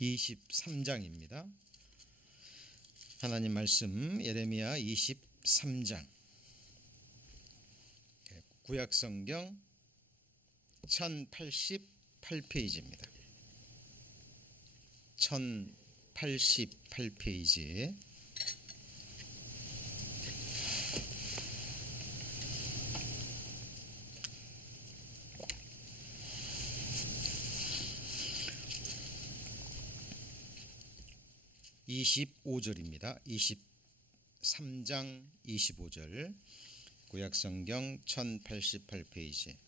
23장입니다. 하나님 말씀 예레미야 23장 구약성경 1088페이지입니다. 1088페이지 (25절입니다) 23장 25절 구약성경 1088페이지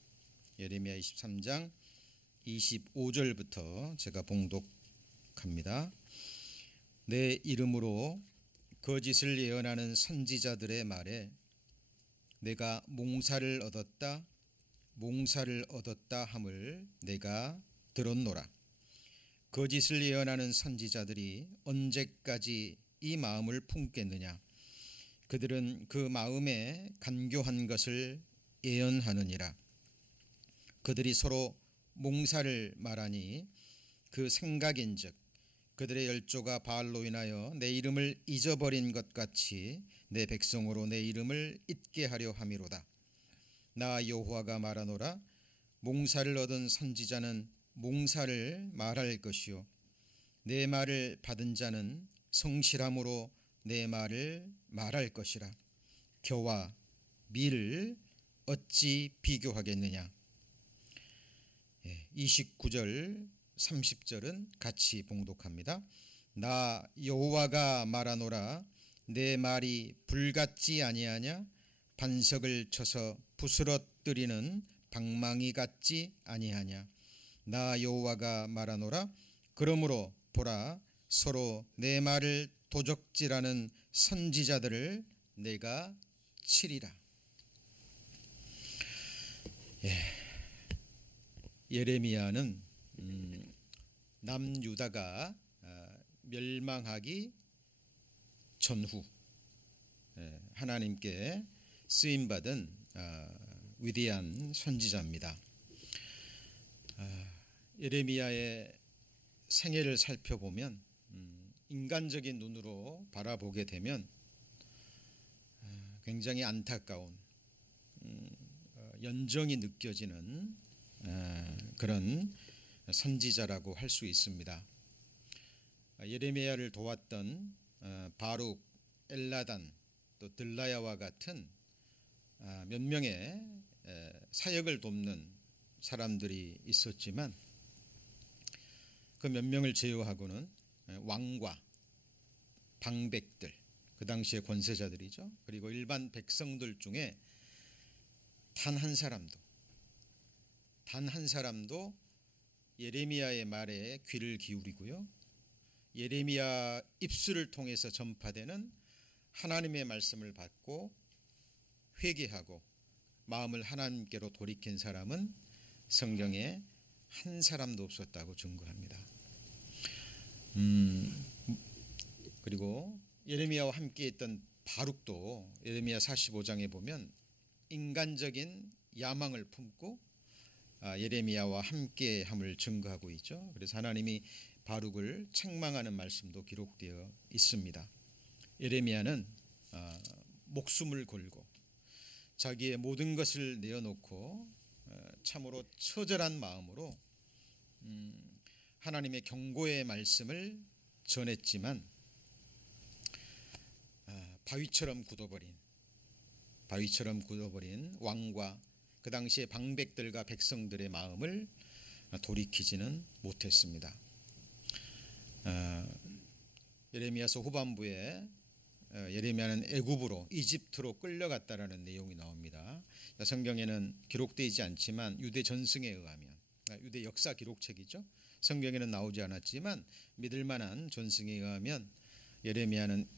예레미야 23장 25절부터 제가 봉독합니다. 내 이름으로 거짓을 예언하는 선지자들의 말에 내가 몽사를 얻었다 함을 내가 들었노라. 거짓을 예언하는 선지자들이 언제까지 이 마음을 품겠느냐. 그들은 그 마음에 간교한 것을 예언하느니라. 그들이 서로 몽사를 말하니 그 생각인즉 그들의 열조가 바알로 인하여 내 이름을 잊어버린 것 같이 내 백성으로 내 이름을 잊게 하려 함이로다. 나 여호와가 말하노라. 몽사를 얻은 선지자는 몽사를 말할 것이요 내 말을 받은 자는 성실함으로 내 말을 말할 것이라. 겨와 밀을 어찌 비교하겠느냐. 29절 30절은 같이 봉독합니다. 나 여호와가 말하노라. 내 말이 불같지 아니하냐. 반석을 쳐서 부스러뜨리는 방망이 같지 아니하냐. 나 여호와가 말하노라. 그러므로 보라, 서로 내 말을 도적질하는 선지자들을 내가 치리라. 예레미야는 남유다가 멸망하기 전후 하나님께 쓰임받은 위대한 선지자입니다. 예레미야의 생애를 살펴보면 인간적인 눈으로 바라보게 되면 굉장히 안타까운 연정이 느껴지는 그런 선지자라고 할 수 있습니다. 예레미야를 도왔던 바룩, 엘라단, 또 들라야와 같은 몇 명의 사역을 돕는 사람들이 있었지만 그 몇 명을 제외하고는 왕과 방백들, 그 당시의 권세자들이죠. 그리고 일반 백성들 중에 단 한 사람도 예레미야의 말에 귀를 기울이고요. 예레미야 입술을 통해서 전파되는 하나님의 말씀을 받고 회개하고 마음을 하나님께로 돌이킨 사람은 성경에 한 사람도 없었다고 증거합니다. 그리고 예레미야와 함께 있던 바룩도 예레미야 45장에 보면 인간적인 야망을 품고 예레미야와 함께함을 증거하고 있죠. 그래서 하나님이 바룩을 책망하는 말씀도 기록되어 있습니다. 예레미야는 목숨을 걸고 자기의 모든 것을 내어놓고 참으로 처절한 마음으로 하나님의 경고의 말씀을 전했지만 바위처럼 굳어버린 왕과 그 당시의 방백들과 백성들의 마음을 돌이키지는 못했습니다. 예레미야서 후반부에 예레미야는 애굽으로 이집트로 끌려갔다라는 내용이 나옵니다. 성경에는 기록되지 않지만 유대 전승에 의하면 유대 역사 기록책이죠. 성경에는 나오지 않았지만 믿을 만한 전승에 의하면 예레미야는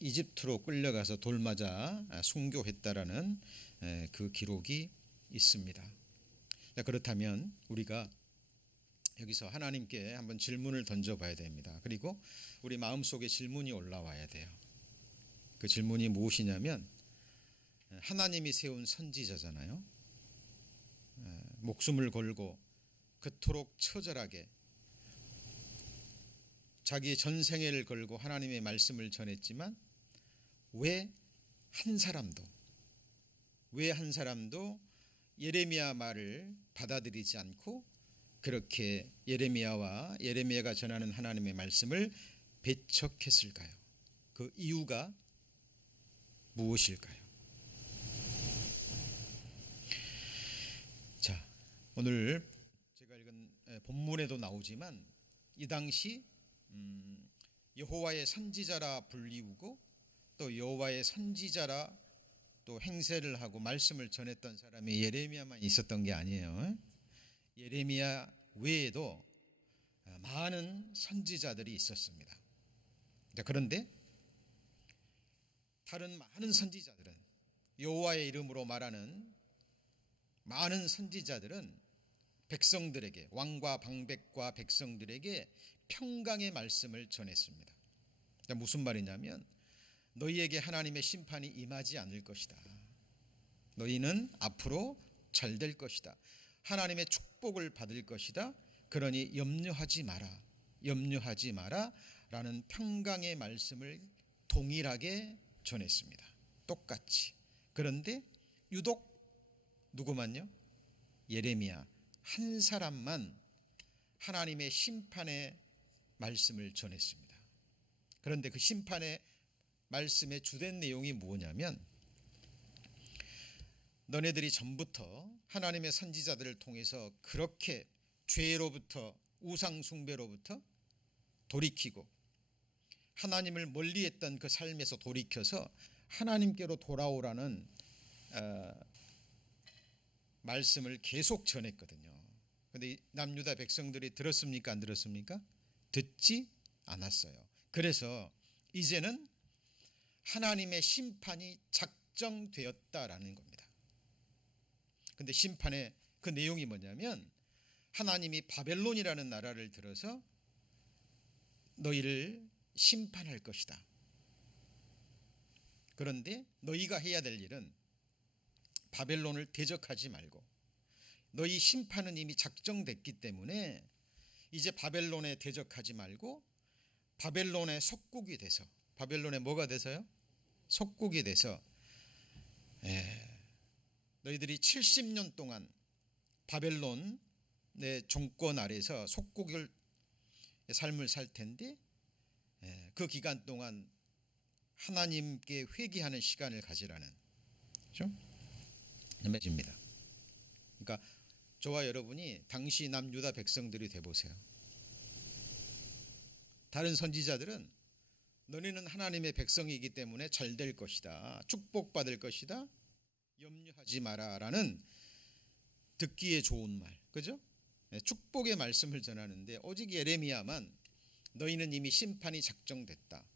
이집트로 끌려가서 돌맞아 순교했다라는 그 기록이 있습니다. 그렇다면 우리가 여기서 하나님께 한번 질문을 던져봐야 됩니다. 그리고 우리 마음속에 질문이 올라와야 돼요. 그 질문이 무엇이냐면 하나님이 세운 선지자잖아요. 목숨을 걸고 그토록 처절하게 자기의 전생애를 걸고 하나님의 말씀을 전했지만 왜 한 사람도 예레미야 말을 받아들이지 않고 그렇게 예레미야가 전하는 하나님의 말씀을 배척했을까요? 그 이유가 무엇일까요? 자, 오늘 제가 읽은 본문에도 나오지만 이 당시 여호와의 선지자라 불리우고 또 여호와의 선지자라 또 행세를 하고 말씀을 전했던 사람이 예레미야만 있었던 게 아니에요. 예레미야 외에도 많은 선지자들이 있었습니다. 그런데 다른 많은 선지자들은, 여호와의 이름으로 말하는 많은 선지자들은 백성들에게, 왕과 방백과 백성들에게 평강의 말씀을 전했습니다. 무슨 말이냐면 너희에게 하나님의 심판이 임하지 않을 것이다. 너희는 앞으로 잘 될 것이다. 하나님의 축복을 받을 것이다. 그러니 염려하지 마라 라는 평강의 말씀을 동일하게 전했습니다. 똑같이. 그런데 유독 누구만요? 예레미야 한 사람만 하나님의 심판의 말씀을 전했습니다. 그런데 그 심판의 말씀의 주된 내용이 뭐냐면 너네들이 전부터 하나님의 선지자들을 통해서 그렇게 죄로부터, 우상 숭배로부터 돌이키고 하나님을 멀리했던 그 삶에서 돌이켜서 하나님께로 돌아오라는 말씀을 계속 전했거든요. 그런데 남유다 백성들이 들었습니까? 안 들었습니까? 듣지 않았어요. 그래서 이제는 하나님의 심판이 작정되었다라는 겁니다. 그런데 심판의 그 내용이 뭐냐면 하나님이 바벨론이라는 나라를 들어서 너희를 심판할 것이다. 그런데 너희가 해야 될 일은 바벨론을 대적하지 말고, 너희 심판은 이미 작정됐기 때문에 이제 바벨론에 대적하지 말고 바벨론의 속국이 돼서, 바벨론의 뭐가 돼서요? 속국이 돼서 너희들이 70년 동안 바벨론의 정권 아래서 속국의 삶을 살 텐데 그 기간 동안 하나님께 회개하는 시간을 가지라는, 그렇죠? 메시지입니다. 그러니까 저와 여러분이 당시 남유다 백성들이 돼 보세요. 다른 선지자들은 너희는 하나님의 백성이기 때문에 잘 될 것이다, 축복받을 것이다, 염려하지 마라라는 듣기에 좋은 말, 그죠? 축복의 말씀을 전하는데 오직 예레미야만 너희는 이미 심판이 작정됐다,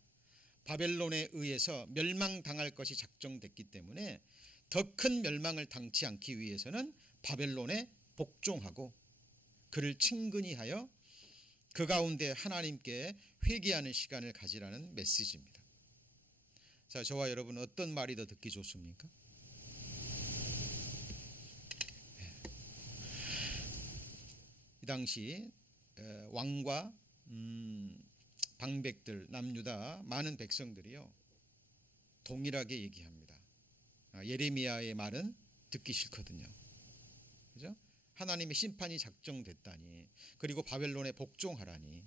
바벨론에 의해서 멸망당할 것이 작정됐기 때문에 더 큰 멸망을 당치 않기 위해서는 바벨론에 복종하고 그를 친근히 하여 그 가운데 하나님께 회개하는 시간을 가지라는 메시지입니다. 자, 저와 여러분은 어떤 말이 더 듣기 좋습니까? 이 당시 왕과 방백들, 남유다 많은 백성들이요 동일하게 얘기합니다. 예레미야의 말은 듣기 싫거든요. 그죠? 하나님의 심판이 작정됐다니, 그리고 바벨론에 복종하라니.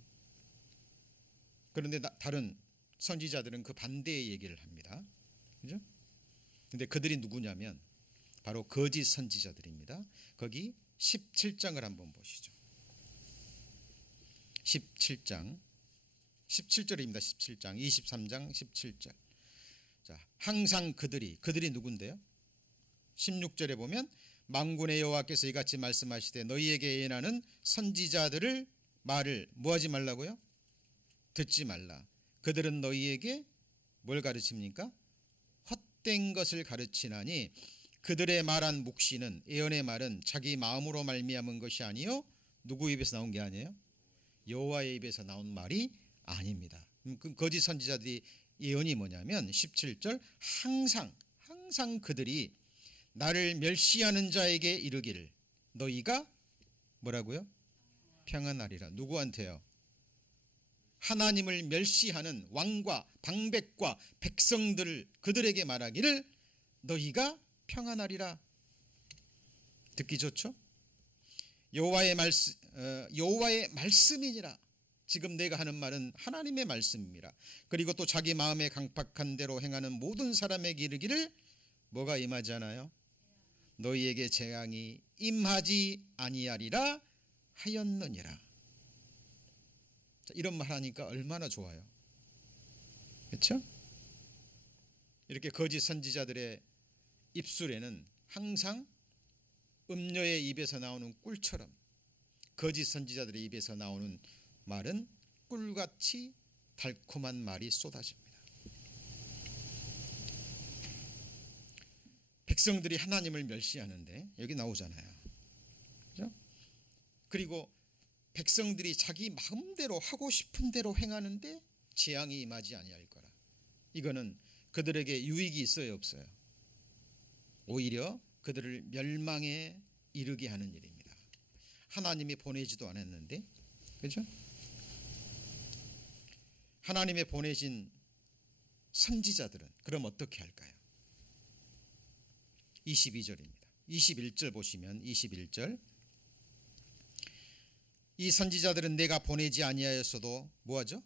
그런데 다른 선지자들은 그 반대의 얘기를 합니다. 그죠? 근데 그들이 누구냐면 바로 거짓 선지자들입니다. 거기 17장을 한번 보시죠. 17장 17절입니다. 17장 23장 17절. 자, 항상 그들이 누군데요? 16절에 보면 만군의 여호와께서 이같이 말씀하시되 너희에게 예언하는 선지자들을 말을 뭐하지 말라고요? 듣지 말라. 그들은 너희에게 뭘 가르칩니까? 헛된 것을 가르치나니 그들의 말한 묵시는, 예언의 말은 자기 마음으로 말미암은 것이 아니요 누구 입에서 나온 게 아니에요? 여호와의 입에서 나온 말이 아닙니다. 그 거짓 선지자들이 예언이 뭐냐면 17절 항상 그들이 나를 멸시하는 자에게 이르기를 너희가 뭐라고요? 평안하리라. 누구한테요? 하나님을 멸시하는 왕과 방백과 백성들 그들에게 말하기를 너희가 평안하리라. 듣기 좋죠? 여호와의 말씀이니라. 지금 내가 하는 말은 하나님의 말씀입니다. 그리고 또 자기 마음에 강팍한 대로 행하는 모든 사람에게 이르기를 뭐가 임하지 않아요? 너희에게 재앙이 임하지 아니하리라 하였느니라. 이런 말 하니까 얼마나 좋아요. 그렇죠? 이렇게 거짓 선지자들의 입술에는 항상 음녀의 입에서 나오는 꿀처럼 거짓 선지자들의 입에서 나오는 말은 꿀같이 달콤한 말이 쏟아집니다. 백성들이 하나님을 멸시하는데 여기 나오잖아요. 그렇죠? 그리고 백성들이 자기 마음대로 하고 싶은 대로 행하는데 재앙이 임하지 아니할 거라. 이거는 그들에게 유익이 있어요, 없어요? 오히려 그들을 멸망에 이르게 하는 일입니다. 하나님이 보내지도 않았는데, 그렇죠? 하나님의 보내신 선지자들은 그럼 어떻게 할까요? 22절입니다. 21절 보시면 21절 이 선지자들은 내가 보내지 아니하였어도 뭐하죠?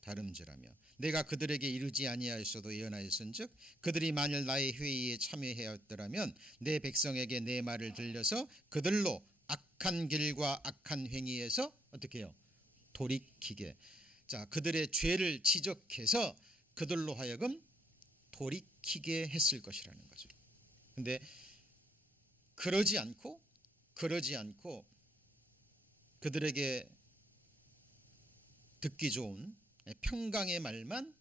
다름질하며 내가 그들에게 이르지 아니하였어도 예언하였은즉 그들이 만일 나의 회의에 참여하였더라면 내 백성에게 내 말을 들려서 그들로 악한 길과 악한 행위에서 어떻게 해요? 돌이키게. 자, 그들의 죄를 지적해서 그들로 하여금 돌이키게 했을 것이라는 거죠. 근데 그러지 않고 그들에게 듣기 좋은 평강의 말만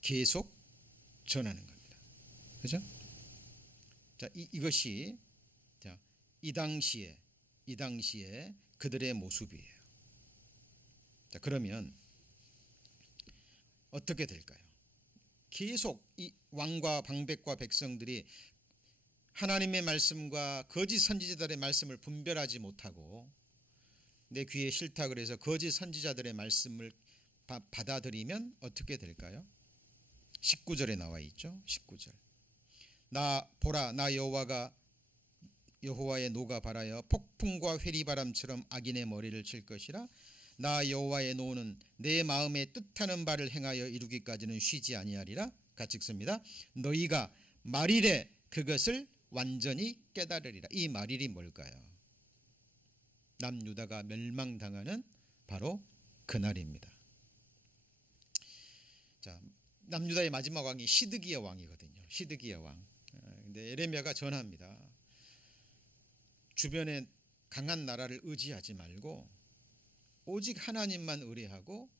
계속 전하는 겁니다. 그렇죠? 자, 이것이 이 당시에 그들의 모습이에요. 자, 그러면 어떻게 될까요? 계속 이 왕과 방백과 백성들이 하나님의 말씀과 거짓 선지자들의 말씀을 분별하지 못하고 내 귀에 싫다 그래서 거짓 선지자들의 말씀을 받아들이면 어떻게 될까요? 19절에 나와 있죠. 19절. 나 보라 나 여호와의 노가 발하여 폭풍과 회리바람처럼 악인의 머리를 칠 것이라. 나 여호와의 노는 내 마음에 뜻하는 바를 행하여 이루기까지는 쉬지 아니하리라. 같이 읽습니다. 너희가 말일에 그것을 완전히 깨달으리라. 이 말일이 뭘까요? 남유다가 멸망당하는 바로 그날입니다. 자, 남유다의 마지막 왕이 시드기야 왕이거든요. 시드기야 왕. 근데 예레미야가 전합니다. 주변에 강한 나라를 의지하지 말고 오직 하나님만 의뢰하고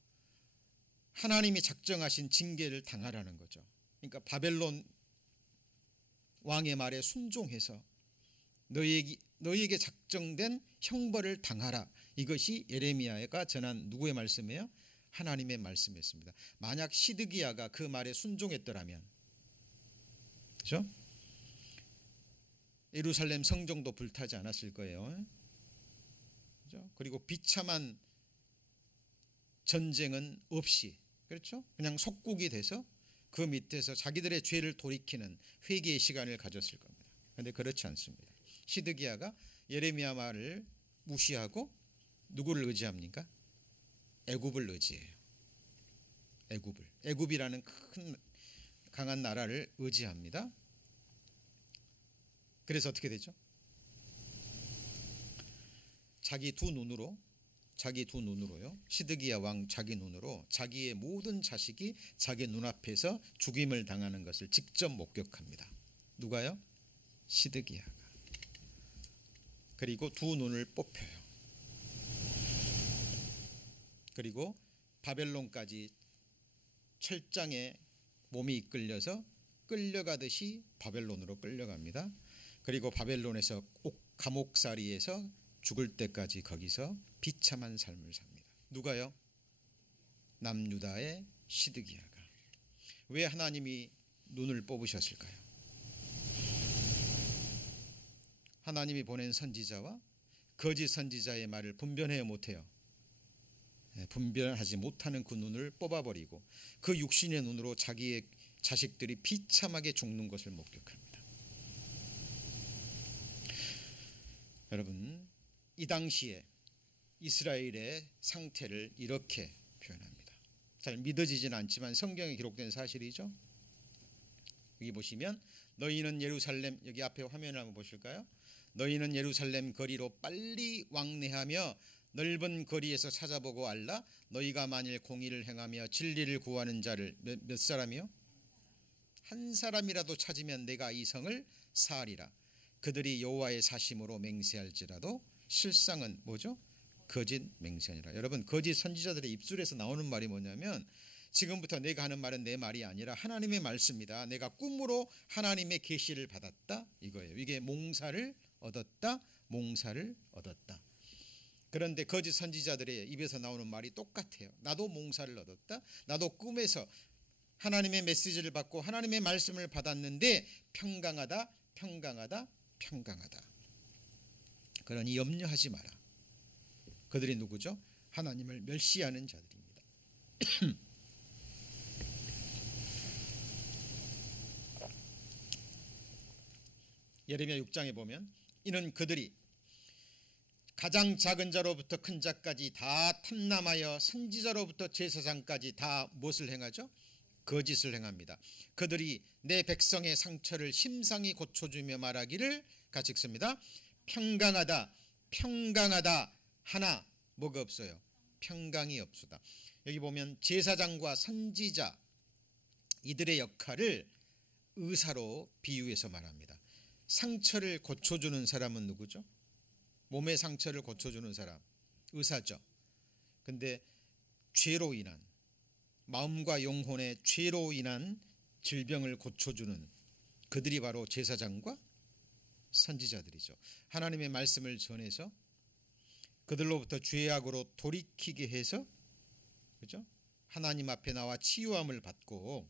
하나님이 작정하신 징계를 당하라는 거죠. 그러니까 바벨론 왕의 말에 순종해서 너희에게 작정된 형벌을 당하라. 이것이 예레미야가 전한 누구의 말씀이에요? 하나님의 말씀이었습니다. 만약 시드기야가 그 말에 순종했더라면, 그렇죠? 예루살렘 성정도 불타지 않았을 거예요. 그렇죠? 그리고 비참한 전쟁은 없이, 그렇죠? 그냥 속국이 돼서 그 밑에서 자기들의 죄를 돌이키는 회개의 시간을 가졌을 겁니다. 그런데 그렇지 않습니다. 시드기야가 예레미야 말을 무시하고 누구를 의지합니까? 애굽을 의지해요. 애굽이라는 큰 강한 나라를 의지합니다. 그래서 어떻게 되죠? 자기 두 눈으로요. 시드기야 왕 자기 눈으로 자기의 모든 자식이 자기 눈앞에서 죽임을 당하는 것을 직접 목격합니다. 누가요? 시드기야가. 그리고 두 눈을 뽑혀요. 그리고 바벨론까지 철장에 몸이 이끌려서 끌려가듯이 바벨론으로 끌려갑니다. 그리고 바벨론에서 감옥살이에서 죽을 때까지 거기서 비참한 삶을 삽니다. 누가요? 남유다의 시드기야가. 왜 하나님이 눈을 뽑으셨을까요? 하나님이 보낸 선지자와 거짓 선지자의 말을 분별해야 못해요. 분별하지 못하는 그 눈을 뽑아버리고 그 육신의 눈으로 자기의 자식들이 비참하게 죽는 것을 목격합니다. 여러분, 이 당시에 이스라엘의 상태를 이렇게 표현합니다. 잘 믿어지지는 않지만 성경에 기록된 사실이죠. 여기 보시면 너희는 예루살렘, 여기 앞에 화면을 한번 보실까요? 너희는 예루살렘 거리로 빨리 왕래하며 넓은 거리에서 찾아보고 알라. 너희가 만일 공의를 행하며 진리를 구하는 자를 몇 사람이요? 한 사람이라도 찾으면 내가 이 성을 사하리라. 그들이 여호와의 사심으로 맹세할지라도 실상은 뭐죠? 거짓 맹세하니라. 여러분, 거짓 선지자들의 입술에서 나오는 말이 뭐냐면 지금부터 내가 하는 말은 내 말이 아니라 하나님의 말씀이다. 내가 꿈으로 하나님의 계시를 받았다 이거예요. 이게 몽사를 얻었다, 몽사를 얻었다. 그런데 거짓 선지자들의 입에서 나오는 말이 똑같아요. 나도 몽사를 얻었다. 나도 꿈에서 하나님의 메시지를 받고 하나님의 말씀을 받았는데 평강하다, 평강하다, 평강하다. 그러니 염려하지 마라. 그들이 누구죠? 하나님을 멸시하는 자들입니다. 예레미야 6장에 보면 이는 그들이 가장 작은 자로부터 큰 자까지 다 탐남하여 선지자로부터 제사장까지 다 무엇을 행하죠? 거짓을 행합니다. 그들이 내 백성의 상처를 심상히 고쳐주며 말하기를 같이 읽습니다. 평강하다, 평강하다 하나 뭐가 없어요? 평강이 없수다. 여기 보면 제사장과 선지자 이들의 역할을 의사로 비유해서 말합니다. 상처를 고쳐주는 사람은 누구죠? 몸의 상처를 고쳐주는 사람, 의사죠. 근데 죄로 인한, 마음과 영혼의 죄로 인한 질병을 고쳐주는 그들이 바로 제사장과 선지자들이죠. 하나님의 말씀을 전해서 그들로부터 죄악으로 돌이키게 해서, 그죠? 하나님 앞에 나와 치유함을 받고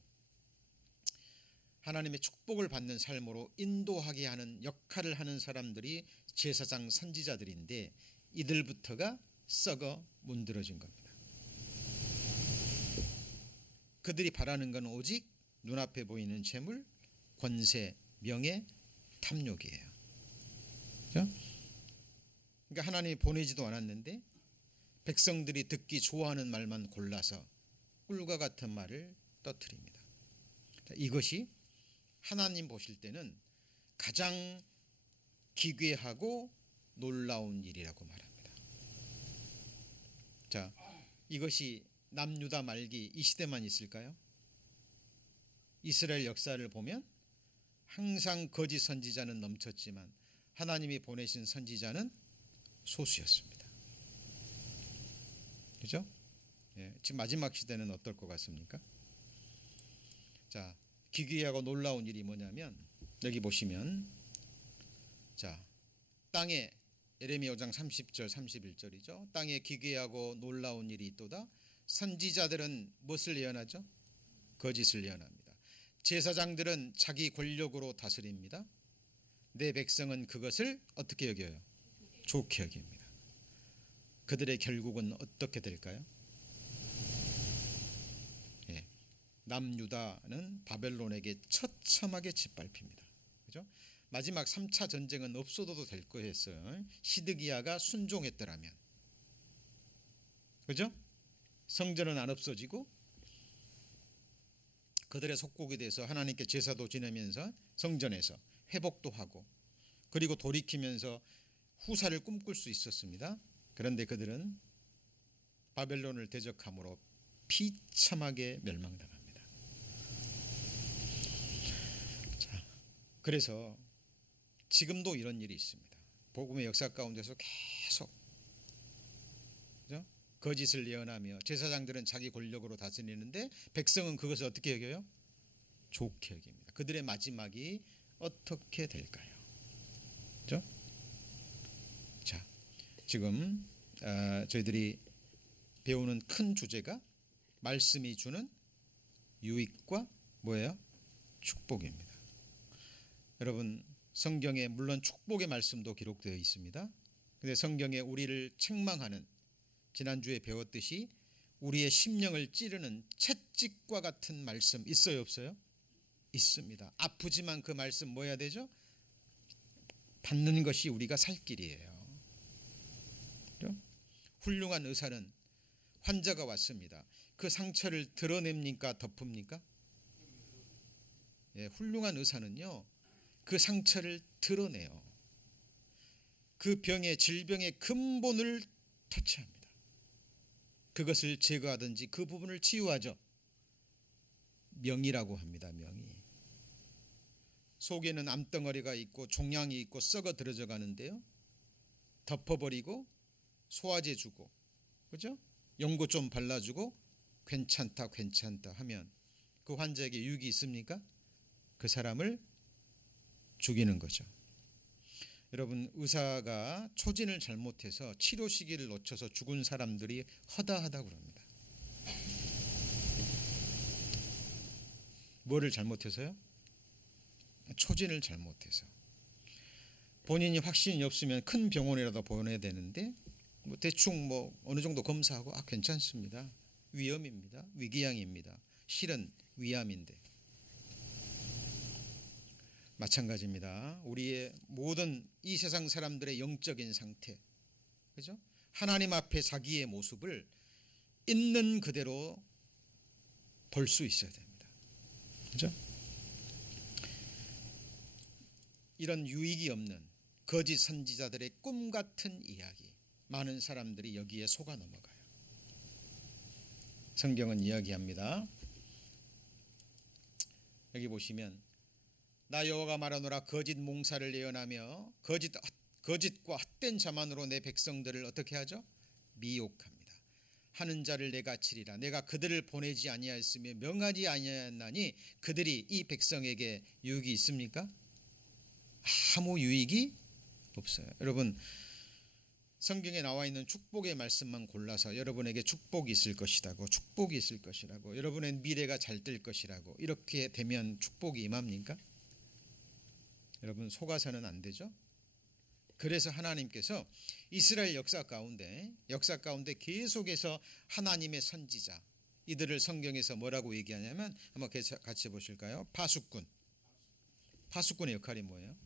하나님의 축복을 받는 삶으로 인도하게 하는 역할을 하는 사람들이 제사장 선지자들인데 이들부터가 썩어 문드러진 겁니다. 그들이 바라는 건 오직 눈앞에 보이는 재물, 권세, 명예, 탐욕이에요. 그렇죠? 그러니까 하나님이 보내지도 않았는데 백성들이 듣기 좋아하는 말만 골라서 꿀과 같은 말을 떠뜨립니다. 이것이 하나님 보실 때는 가장 기괴하고 놀라운 일이라고 말합니다. 자, 이것이 남유다 말기 이 시대만 있을까요? 이스라엘 역사를 보면 항상 거짓 선지자는 넘쳤지만 하나님이 보내신 선지자는 소수였습니다. 그렇죠? 예, 지금 마지막 시대는 어떨 것 같습니까? 자, 기괴하고 놀라운 일이 뭐냐면 여기 보시면 자, 땅에 예레미야 5장 30절 31절이죠. 땅에 기괴하고 놀라운 일이 있도다. 선지자들은 무엇을 예언하죠? 거짓을 예언합니다. 제사장들은 자기 권력으로 다스립니다. 내 백성은 그것을 어떻게 여겨요? 좋게 여깁니다. 그들의 결국은 어떻게 될까요? 예, 남유다는 바벨론에게 처참하게 짓밟힙니다. 그죠? 마지막 3차 전쟁은 없어도 될 거였어요. 시드기야가 순종했더라면. 그죠? 성전은 안 없어지고 그들의 속국이 돼서 하나님께 제사도 지내면서 성전에서 회복도 하고 그리고 돌이키면서 후사를 꿈꿀 수 있었습니다. 그런데 그들은 바벨론을 대적함으로 비참하게 멸망당합니다. 자, 그래서 지금도 이런 일이 있습니다. 복음의 역사 가운데서 계속 그죠? 거짓을 예언하며 제사장들은 자기 권력으로 다스리는데 백성은 그것을 어떻게 여겨요? 좋게 여깁니다. 그들의 마지막이 어떻게 될까요? 그죠? 자, 지금 저희들이 배우는 큰 주제가 말씀이 주는 유익과 뭐예요? 축복입니다. 여러분, 성경에 물론 축복의 말씀도 기록되어 있습니다. 근데 성경에 우리를 책망하는 지난주에 배웠듯이 우리의 심령을 찌르는 채찍과 같은 말씀 있어요, 없어요? 있습니다. 아프지만 그 말씀 뭐 해야 되죠? 받는 것이 우리가 살 길이에요. 그렇죠? 훌륭한 의사는 환자가 왔습니다. 그 상처를 드러냅니까? 덮습니까? 예, 훌륭한 의사는요, 그 상처를 드러내요. 그 병의 질병의 근본을 터치합니다. 그것을 제거하든지 그 부분을 치유하죠. 명이라고 합니다. 명이. 속에는 암덩어리가 있고 종양이 있고 썩어 들어져 가는데요, 덮어버리고 소화제 주고, 그죠? 연고 좀 발라주고 괜찮다 괜찮다 하면 그 환자에게 유익이 있습니까? 그 사람을 죽이는 거죠. 여러분, 의사가 초진을 잘못해서 치료 시기를 놓쳐서 죽은 사람들이 허다하다고 그럽니다. 뭐를 잘못해서요? 초진을 잘못해서. 본인이 확신이 없으면 큰 병원이라도 보내야 되는데 뭐 대충 뭐 어느 정도 검사하고 괜찮습니다. 위험입니다. 위궤양입니다. 실은 위암인데. 마찬가지입니다. 우리의 모든 이 세상 사람들의 영적인 상태, 그죠? 하나님 앞에 자기의 모습을 있는 그대로 볼 수 있어야 됩니다. 그죠? 이런 유익이 없는 거짓 선지자들의 꿈 같은 이야기, 많은 사람들이 여기에 속아 넘어가요. 성경은 이야기합니다. 여기 보시면 나 여호와가 말하노라, 거짓 몽사를 예언하며 거짓과 헛된 자만으로 내 백성들을 어떻게 하죠? 미혹합니다. 하는 자를 내가 치리라. 내가 그들을 보내지 아니하였으며 명하지 아니하였나니 그들이 이 백성에게 유익이 있습니까? 아무 유익이 없어요. 여러분, 성경에 나와 있는 축복의 말씀만 골라서 여러분에게 축복이 있을 것이라고, 축복이 있을 것이라고, 여러분의 미래가 잘 될 것이라고 이렇게 되면 축복이 임합니까? 여러분, 속아서는 안 되죠. 그래서 하나님께서 이스라엘 역사 가운데 계속해서 하나님의 선지자, 이들을 성경에서 뭐라고 얘기하냐면, 한번 같이 보실까요? 파수꾼. 파수꾼의 역할이 뭐예요?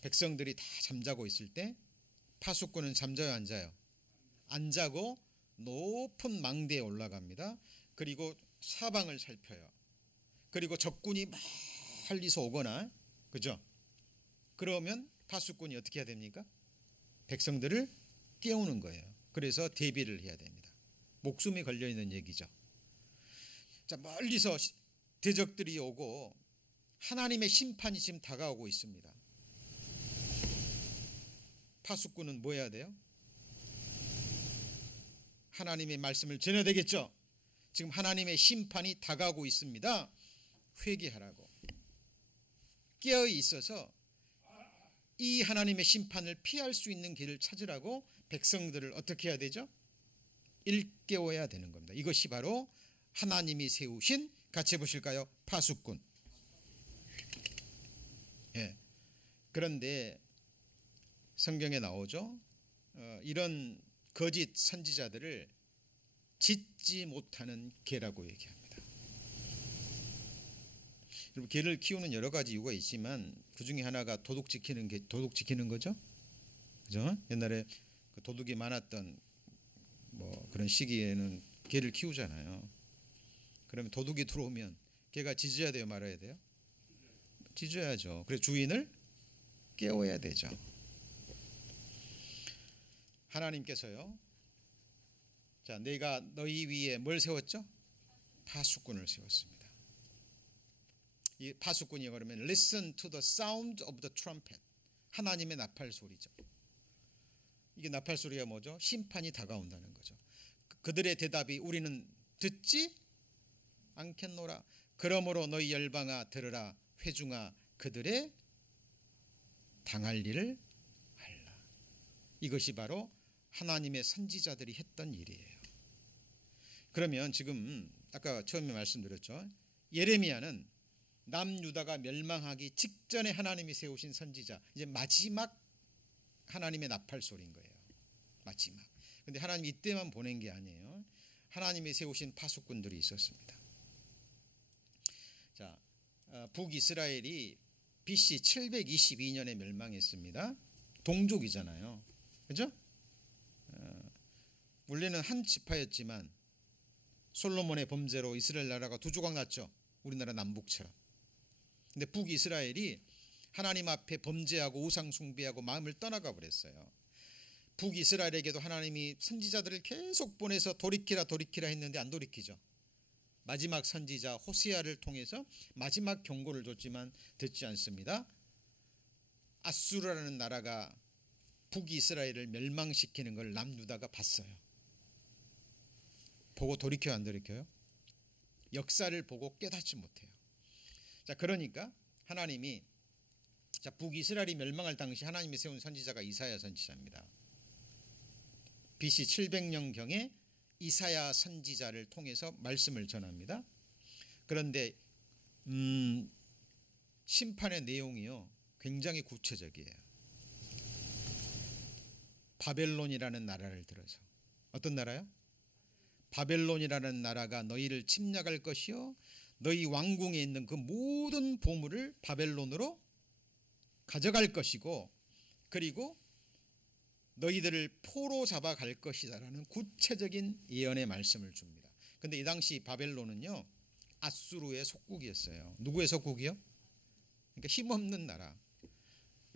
백성들이 다 잠자고 있을 때 파수꾼은 잠자요, 안 자요? 안 자고 높은 망대에 올라갑니다. 그리고 사방을 살펴요. 그리고 적군이 멀리서 오거나, 그죠? 그러면 파수꾼이 어떻게 해야 됩니까? 백성들을 깨우는 거예요. 그래서 대비를 해야 됩니다. 목숨이 걸려 있는 얘기죠. 자, 멀리서 대적들이 오고 하나님의 심판이 지금 다가오고 있습니다. 파수꾼은 뭐 해야 돼요? 하나님의 말씀을 전해야 되겠죠. 지금 하나님의 심판이 다가오고 있습니다. 회개하라고, 깨어 있어서 이 하나님의 심판을 피할 수 있는 길을 찾으라고 백성들을 어떻게 해야 되죠? 일깨워야 되는 겁니다. 이것이 바로 하나님이 세우신, 같이 보실까요? 파수꾼. 예. 그런데 성경에 나오죠. 이런 거짓 선지자들을 짖지 못하는 개라고 얘기합니다. 여러분, 개를 키우는 여러 가지 이유가 있지만 그 중에 하나가 도둑 지키는 거죠. 그죠? 옛날에 그 도둑이 많았던 뭐 그런 시기에는 개를 키우잖아요. 그러면 도둑이 들어오면 개가 짖어야 돼요, 말아야 돼요? 짖어야죠. 그래서 주인을 깨워야 되죠. 하나님께서요, 자, 내가 너희 위에 뭘 세웠죠? 파수꾼을 세웠습니다. 이 파수꾼이 그러면 listen to the sound of the trumpet, 하나님의 나팔 소리죠. 이게 나팔 소리가 뭐죠? 심판이 다가온다는 거죠. 그들의 대답이 우리는 듣지 않겠노라. 그러므로 너희 열방아 들으라. 회중아 그들의 당할 일을 알라. 이것이 바로 하나님의 선지자들이 했던 일이에요. 그러면 지금 아까 처음에 말씀드렸죠. 예레미야는 남유다가 멸망하기 직전에 하나님이 세우신 선지자, 이제 마지막 하나님의 나팔 소리인 거예요. 마지막. 근데 하나님이 이때만 보낸 게 아니에요. 하나님이 세우신 파수꾼들이 있었습니다. 자, 북이스라엘이 BC 722년에 멸망했습니다. 동족이잖아요. 그죠? 원래는 한 지파였지만 솔로몬의 범죄로 이스라엘 나라가 두 조각 났죠. 우리나라 남북처럼. 근데 북이스라엘이 하나님 앞에 범죄하고 우상 숭배하고 마음을 떠나가 버렸어요. 북이스라엘에게도 하나님이 선지자들을 계속 보내서 돌이키라 돌이키라 했는데 안 돌이키죠. 마지막 선지자 호세아를 통해서 마지막 경고를 줬지만 듣지 않습니다. 아수르라는 나라가 북이스라엘을 멸망시키는 걸 남유다가 봤어요. 보고 돌이켜요, 안 돌이켜요? 역사를 보고 깨닫지 못해요. 자, 그러니까 하나님이 북이스라엘이 멸망할 당시 하나님이 세운 선지자가 이사야 선지자입니다. BC 700년경에 이사야 선지자를 통해서 말씀을 전합니다. 그런데 심판의 내용이요 굉장히 구체적이에요. 바벨론이라는 나라를 들어서, 어떤 나라요? 바벨론이라는 나라가 너희를 침략할 것이요 너희 왕궁에 있는 그 모든 보물을 바벨론으로 가져갈 것이고 그리고 너희들을 포로 잡아갈 것이다라는 구체적인 예언의 말씀을 줍니다. 그런데 이 당시 바벨론은요 아수르의 속국이었어요. 누구의 속국이요? 그러니까 힘없는 나라.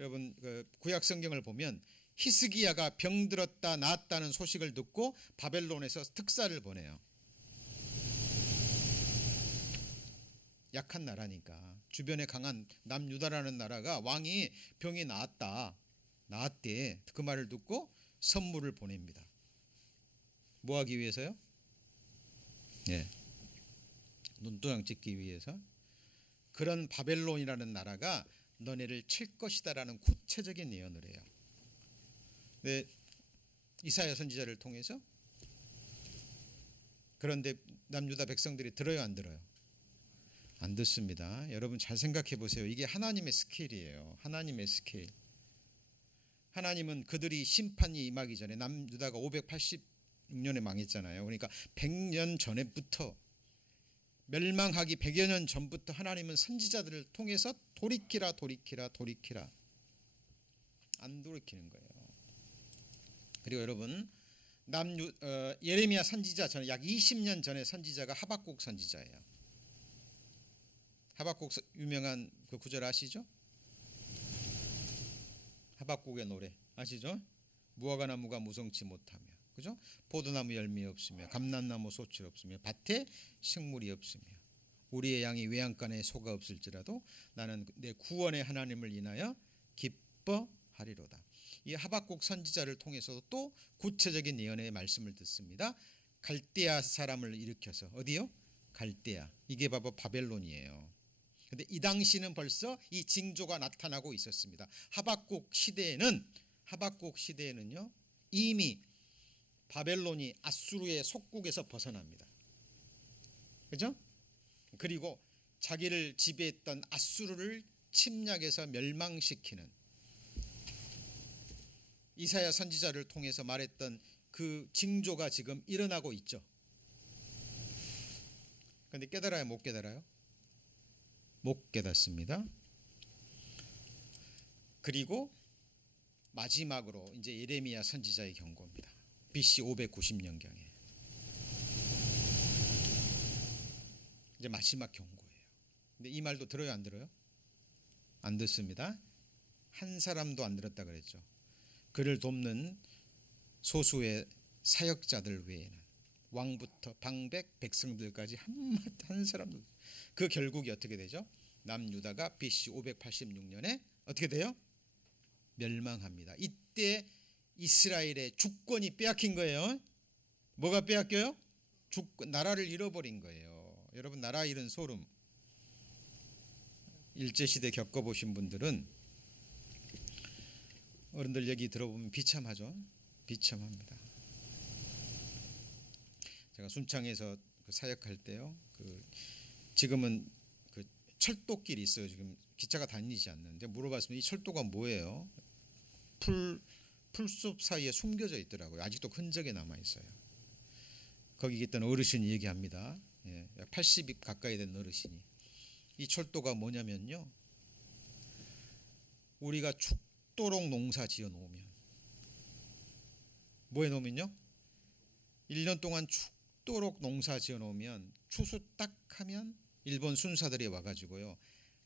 여러분 그 구약 성경을 보면 히스기야가 병들었다 나았다는 소식을 듣고 바벨론에서 특사를 보내요. 약한 나라니까. 주변에 강한 남유다라는 나라가 왕이 병이 나았대. 그 말을 듣고 선물을 보냅니다. 뭐 하기 위해서요? 눈도장 찍기 위해서. 그런 바벨론이라는 나라가 너네를 칠 것이다라는 구체적인 예언을 해요. 네, 이사야 선지자를 통해서. 그런데 남유다 백성들이 들어요, 안 들어요? 안 듣습니다. 여러분 잘 생각해 보세요. 이게 하나님의 스케일이에요. 하나님의 스케일. 하나님은 그들이 심판이 임하기 전에 남유다가 586년에 망했잖아요. 그러니까 100년 전에부터 멸망하기 100여 년 전부터 하나님은 선지자들을 통해서 돌이키라 안 돌이키는 거예요. 그리고 여러분 예레미야 선지자 전에 약 20년 전에 선지자가 하박국 선지자예요. 하박국 유명한 그 구절 아시죠? 하박국의 노래 아시죠? 무화과 나무가 무성치 못하며, 그죠? 포도나무 열매 없으며 감람나무 소출 없으며 밭에 식물이 없으며 우리의 양이 외양간에 소가 없을지라도 나는 내 구원의 하나님을 인하여 기뻐하리로다. 이 하박국 선지자를 통해서도 또 구체적인 예언의 말씀을 듣습니다. 갈대아 사람을 일으켜서 어디요? 갈대아. 이게 바로 바벨론이에요. 근데 이 당시는 벌써 이 징조가 나타나고 있었습니다. 하박국 시대에는요 이미 바벨론이 아수르의 속국에서 벗어납니다. 그죠? 그리고 자기를 지배했던 아수르를 침략해서 멸망시키는 이사야 선지자를 통해서 말했던 그 징조가 지금 일어나고 있죠. 그런데 깨달아요, 못 깨달아요? 못 깨닫습니다. 그리고 마지막으로 이제 예레미야 선지자의 경고입니다. BC 590년경에 이제 마지막 경고예요. 근데 이 말도 들어요, 안 들어요? 안 듣습니다. 한 사람도 안 들었다 그랬죠. 그를 돕는 소수의 사역자들 외에는 왕부터 방백 백성들까지 한 사람도. 그 결국이 어떻게 되죠? 남유다가 BC 586년에 어떻게 돼요? 멸망합니다. 이때 이스라엘의 주권이 빼앗긴 거예요. 뭐가 빼앗겨요? 나라를 잃어버린 거예요. 여러분 나라 잃은 소름. 일제시대 겪어보신 분들은 어른들 얘기 들어보면 비참하죠. 비참합니다. 제가 순창에서 사역할 때요. 지금은 그 철도길이 있어요. 지금 기차가 다니지 않는데 물어봤으면 이 철도가 뭐예요? 풀 풀숲 사이에 숨겨져 있더라고요. 아직도 흔적이 남아 있어요. 거기 있던 어르신이 얘기합니다. 예, 80이 가까이 된 어르신이 이 철도가 뭐냐면요, 우리가 죽도록 농사 지어 놓으면, 뭐 해 놓으면요, 1년 동안 죽도록 농사 지어 놓으면 추수 딱 하면 일본 순사들이 와가지고요,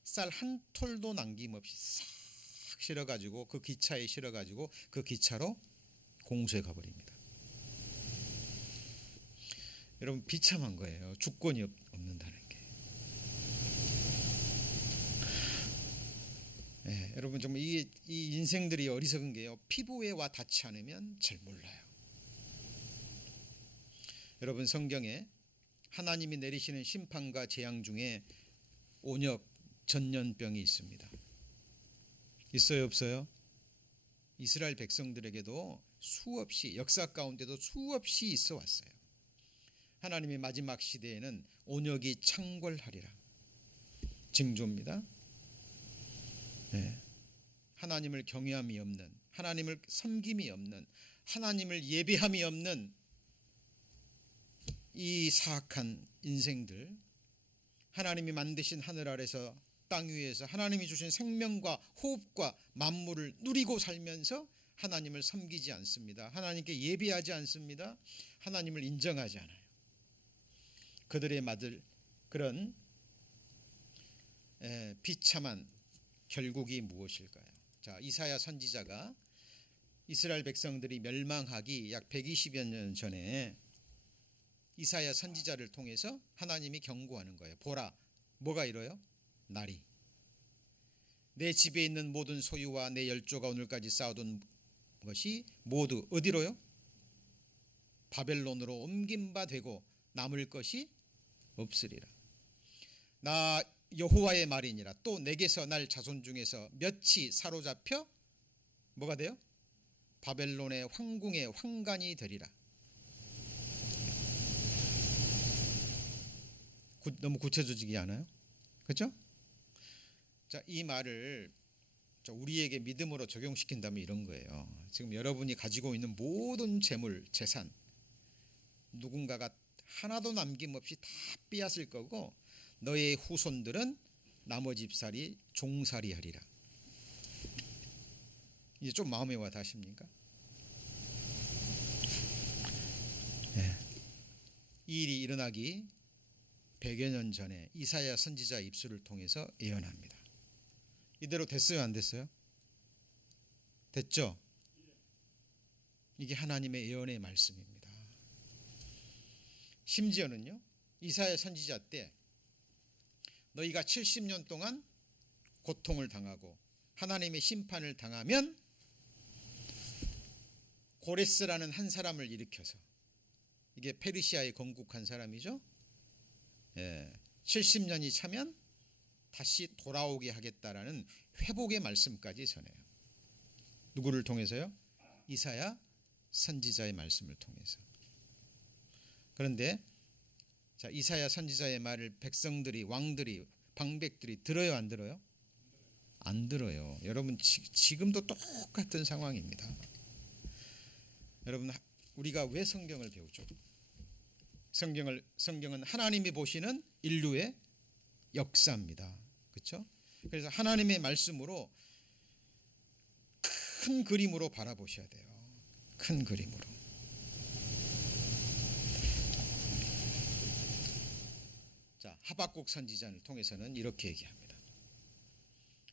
쌀 한 톨도 남김없이 싹 실어가지고 그 기차에 실어가지고 그 기차로 공수해 가버립니다. 여러분, 비참한 거예요. 주권이 없는다는 게. 예, 여러분, 정말 이 인생들이 어리석은 게요, 피부에 와 닿지 않으면 잘 몰라요. 여러분, 성경에 하나님이 내리시는 심판과 재앙 중에 온역 전염병이 있습니다. 있어요, 없어요? 이스라엘 백성들에게도 수없이, 역사 가운데도 수없이 있어 왔어요. 하나님의 마지막 시대에는 온역이 창궐하리라. 징조입니다. 네. 하나님을 경외함이 없는, 하나님을 섬김이 없는, 하나님을 예배함이 없는 이 사악한 인생들, 하나님이 만드신 하늘 아래서 땅 위에서 하나님이 주신 생명과 호흡과 만물을 누리고 살면서 하나님을 섬기지 않습니다. 하나님께 예배하지 않습니다. 하나님을 인정하지 않아요. 그들의 맞을 그런 비참한 결국이 무엇일까요? 자, 이사야 선지자가 이스라엘 백성들이 멸망하기 약 120여 년 전에 이사야 선지자를 통해서 하나님이 경고하는 거예요. 보라, 뭐가 이뤄요? 날이 내 집에 있는 모든 소유와 내 열조가 오늘까지 쌓아둔 것이 모두 어디로요? 바벨론으로 옮긴 바 되고 남을 것이 없으리라. 나 여호와의 말이니라. 또 내게서 날 자손 중에서 몇이 사로잡혀 뭐가 돼요? 바벨론의 황궁의 황관이 되리라. 너무 구체적이지 않아요? 그렇죠? 자, 이 말을 우리에게 믿음으로 적용시킨다면 이런 거예요. 지금 여러분이 가지고 있는 모든 재물, 재산, 누군가가 하나도 남김없이 다 빼앗을 거고 너의 후손들은 나머지 집살이 종살이 하리라. 이제 좀 마음에 와 닿으십니까? 네. 이 일이 일어나기 100여 년 전에 이사야 선지자 입술을 통해서 예언합니다. 이대로 됐어요, 안 됐어요? 됐죠? 이게 하나님의 예언의 말씀입니다. 심지어는요, 이사야 선지자 때 너희가 70년 동안 고통을 당하고 하나님의 심판을 당하면 고레스라는 한 사람을 일으켜서, 이게 페르시아에 건국한 사람이죠. 70년이 차면 다시 돌아오게 하겠다라는 회복의 말씀까지 전해요. 누구를 통해서요? 이사야 선지자의 말씀을 통해서. 그런데 자, 이사야 선지자의 말을 백성들이, 왕들이, 방백들이 들어요, 안 들어요? 안 들어요. 여러분, 지금도 똑같은 상황입니다. 여러분, 우리가 왜 성경을 배우죠? 성경은 하나님이 보시는 인류의 역사입니다. 그렇죠? 그래서 하나님의 말씀으로 큰 그림으로 바라보셔야 돼요. 큰 그림으로. 자, 하박국 선지자를 통해서는 이렇게 얘기합니다.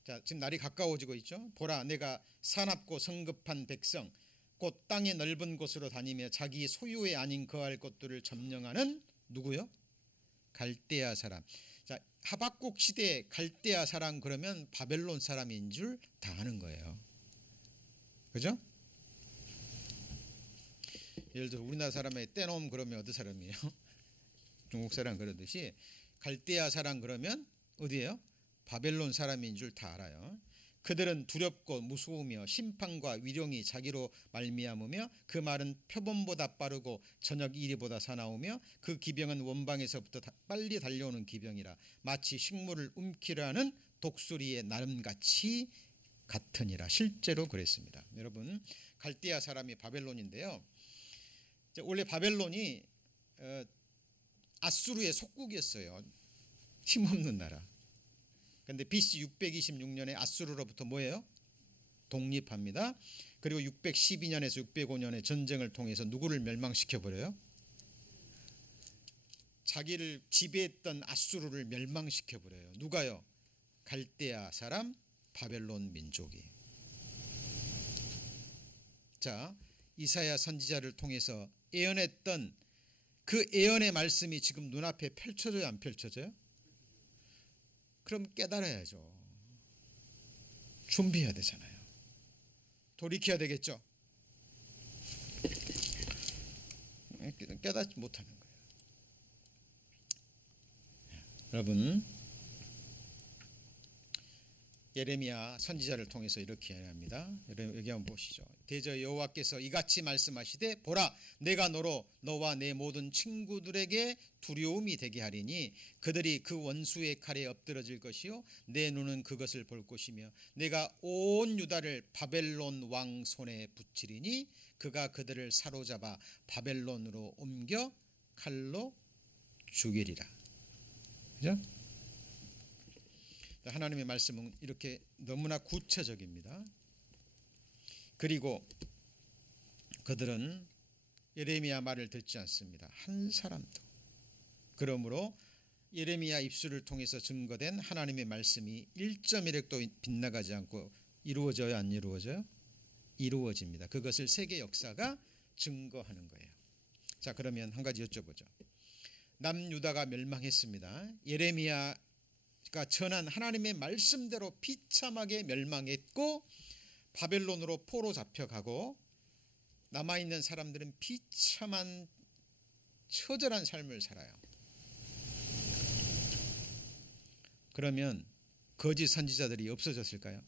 자, 지금 날이 가까워지고 있죠. 보라, 내가 사납고 성급한 백성, 곧 땅의 넓은 곳으로 다니며 자기 소유의 아닌 거할 것들을 점령하는 누구요? 갈대아 사람. 자, 하박국 시대에 갈대아 사람 그러면 바벨론 사람인 줄 다 아는 거예요. 그죠? 예를 들어 우리나라 사람의 떼놈 그러면 어디 사람이에요? 중국 사람 그러듯이 갈대아 사람 그러면 어디예요? 바벨론 사람인 줄 다 알아요. 그들은 두렵고 무서우며 심판과 위령이 자기로 말미암으며 그 말은 표범보다 빠르고 저녁 이리보다 사나우며 그 기병은 원방에서부터 빨리 달려오는 기병이라 마치 식물을 움키려 하는 독수리의 나름같이 같으니라. 실제로 그랬습니다. 여러분, 갈대아 사람이 바벨론인데요. 원래 바벨론이 아수르의 속국이었어요. 힘없는 나라. 그런데 BC 626년에 아수르로부터 뭐예요? 독립합니다. 그리고 612년에서 605년의 전쟁을 통해서 누구를 멸망시켜 버려요? 자기를 지배했던 아수르를 멸망시켜 버려요. 누가요? 갈대아 사람 바벨론 민족이. 자, 이사야 선지자를 통해서 예언했던 그 예언의 말씀이 지금 눈앞에 펼쳐져요, 안 펼쳐져요? 그럼 깨달아야죠. 준비해야 되잖아요. 돌이켜야 되겠죠. 깨닫지 못하는 거예요. 여러분, 예레미야 선지자를 통해서 이렇게 합니다. 여기 한번 보시죠. 대저 여호와께서 이같이 말씀하시되 보라 내가 너와 내 모든 친구들에게 두려움이 되게 하리니 그들이 그 원수의 칼에 엎드러질 것이요 내 눈은 그것을 볼 것이며 내가 온 유다를 바벨론 왕 손에 붙이리니 그가 그들을 사로잡아 바벨론으로 옮겨 칼로 죽이리라. 그죠? 하나님의 말씀은 이렇게 너무나 구체적입니다. 그리고 그들은 예레미야 말을 듣지 않습니다. 한 사람도. 그러므로 예레미야 입술을 통해서 증거된 하나님의 말씀이 1.1획도 빗나가지 않고 이루어져요, 안 이루어져요? 이루어집니다. 그것을 세계 역사가 증거하는 거예요. 자, 그러면 한 가지 여쭤보죠. 남유다가 멸망했습니다. 예레미야가 전한 하나님의 말씀대로 비참하게 멸망했고 바벨론으로 포로 잡혀가고 남아있는 사람들은 비참한 처절한 삶을 살아요. 그러면 거짓 선지자들이 없어졌을까요?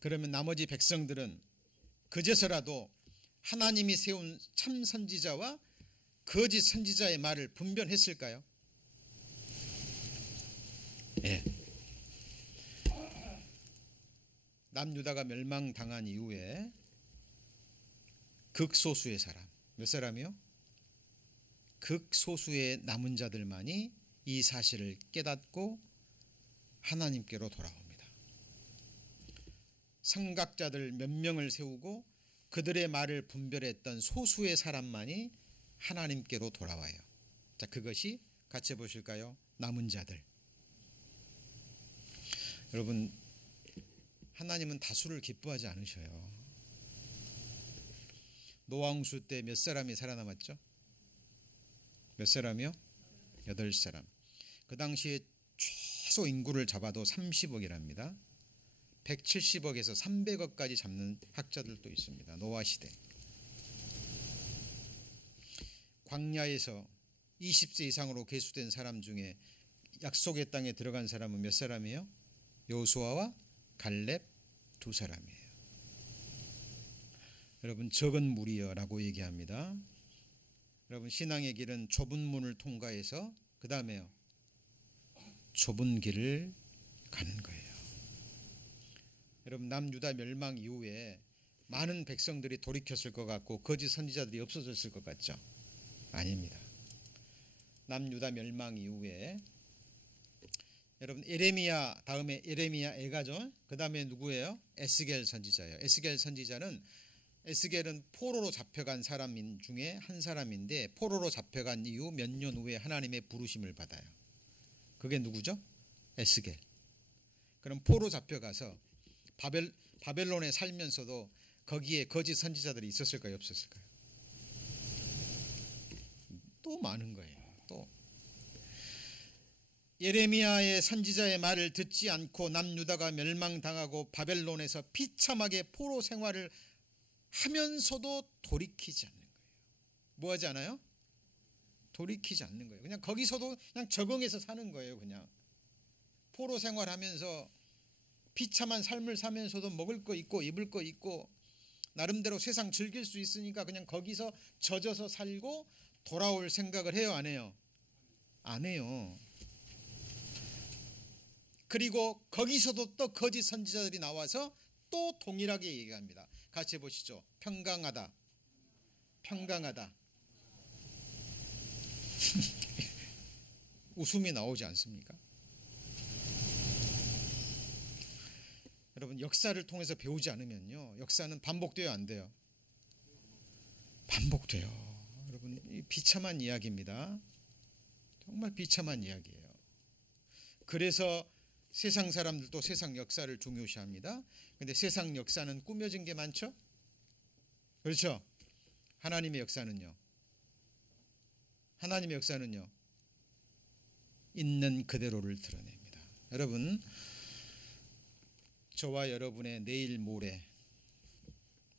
그러면 나머지 백성들은 그제서라도 하나님이 세운 참 선지자와 거짓 선지자의 말을 분별했을까요? 예. 남유다가 멸망당한 이후에 극소수의 사람, 몇 사람이요? 극소수의 남은 자들만이 이 사실을 깨닫고 하나님께로 돌아옵니다. 선각자들 몇 명을 세우고 그들의 말을 분별했던 소수의 사람만이 하나님께로 돌아와요. 자, 그것이 같이 보실까요? 남은 자들. 여러분, 하나님은 다수를 기뻐하지 않으셔요. 노아홍수 때 몇 사람이 살아남았죠? 몇 사람이요? 8사람. 그 당시에 최소 인구를 잡아도 30억이랍니다. 170억에서 300억까지 잡는 학자들도 있습니다. 노아 시대. 광야에서 20세 이상으로 계수된 사람 중에 약속의 땅에 들어간 사람은 몇 사람이에요? 여호수아와 갈렙 2사람이에요. 여러분, 적은 무리여라고 얘기합니다. 여러분, 신앙의 길은 좁은 문을 통과해서 그 다음에요, 좁은 길을 가는 거예요. 여러분, 남유다 멸망 이후에 많은 백성들이 돌이켰을 것 같고 거짓 선지자들이 없어졌을 것 같죠? 아닙니다. 남유다 멸망 이후에 여러분, 예레미야 다음에 예레미야 애가죠. 그 다음에 누구예요? 에스겔 선지자예요. 에스겔은 포로로 잡혀간 사람 중에 한 사람인데 포로로 잡혀간 이후 몇 년 후에 하나님의 부르심을 받아요. 그게 누구죠? 에스겔. 그럼 포로 잡혀가서 바벨론에 살면서도 거기에 거짓 선지자들이 있었을까요, 없었을까요? 또 많은 거예요. 또 예레미야의 선지자의 말을 듣지 않고 남유다가 멸망당하고 바벨론에서 비참하게 포로 생활을 하면서도 돌이키지 않는 거예요. 뭐 하지 않아요? 돌이키지 않는 거예요. 그냥 거기서도 그냥 적응해서 사는 거예요. 그냥 포로 생활하면서 비참한 삶을 사면서도 먹을 거 있고 입을 거 있고 나름대로 세상 즐길 수 있으니까 그냥 거기서 젖어서 살고 돌아올 생각을 해요, 안 해요? 안 해요. 그리고 거기서도 또 거짓 선지자들이 나와서 또 동일하게 얘기합니다. 같이 보시죠. 평강하다. 평강하다. 웃음이 나오지 않습니까? 여러분, 역사를 통해서 배우지 않으면요, 역사는 반복돼야 안 돼요. 반복돼요. 여러분, 이 비참한 이야기입니다. 정말 비참한 이야기예요. 그래서 세상 사람들도 세상 역사를 중요시합니다. 근데 세상 역사는 꾸며진 게 많죠? 그렇죠? 하나님의 역사는요? 하나님의 역사는요? 있는 그대로를 드러냅니다. 여러분, 저와 여러분의 내일 모레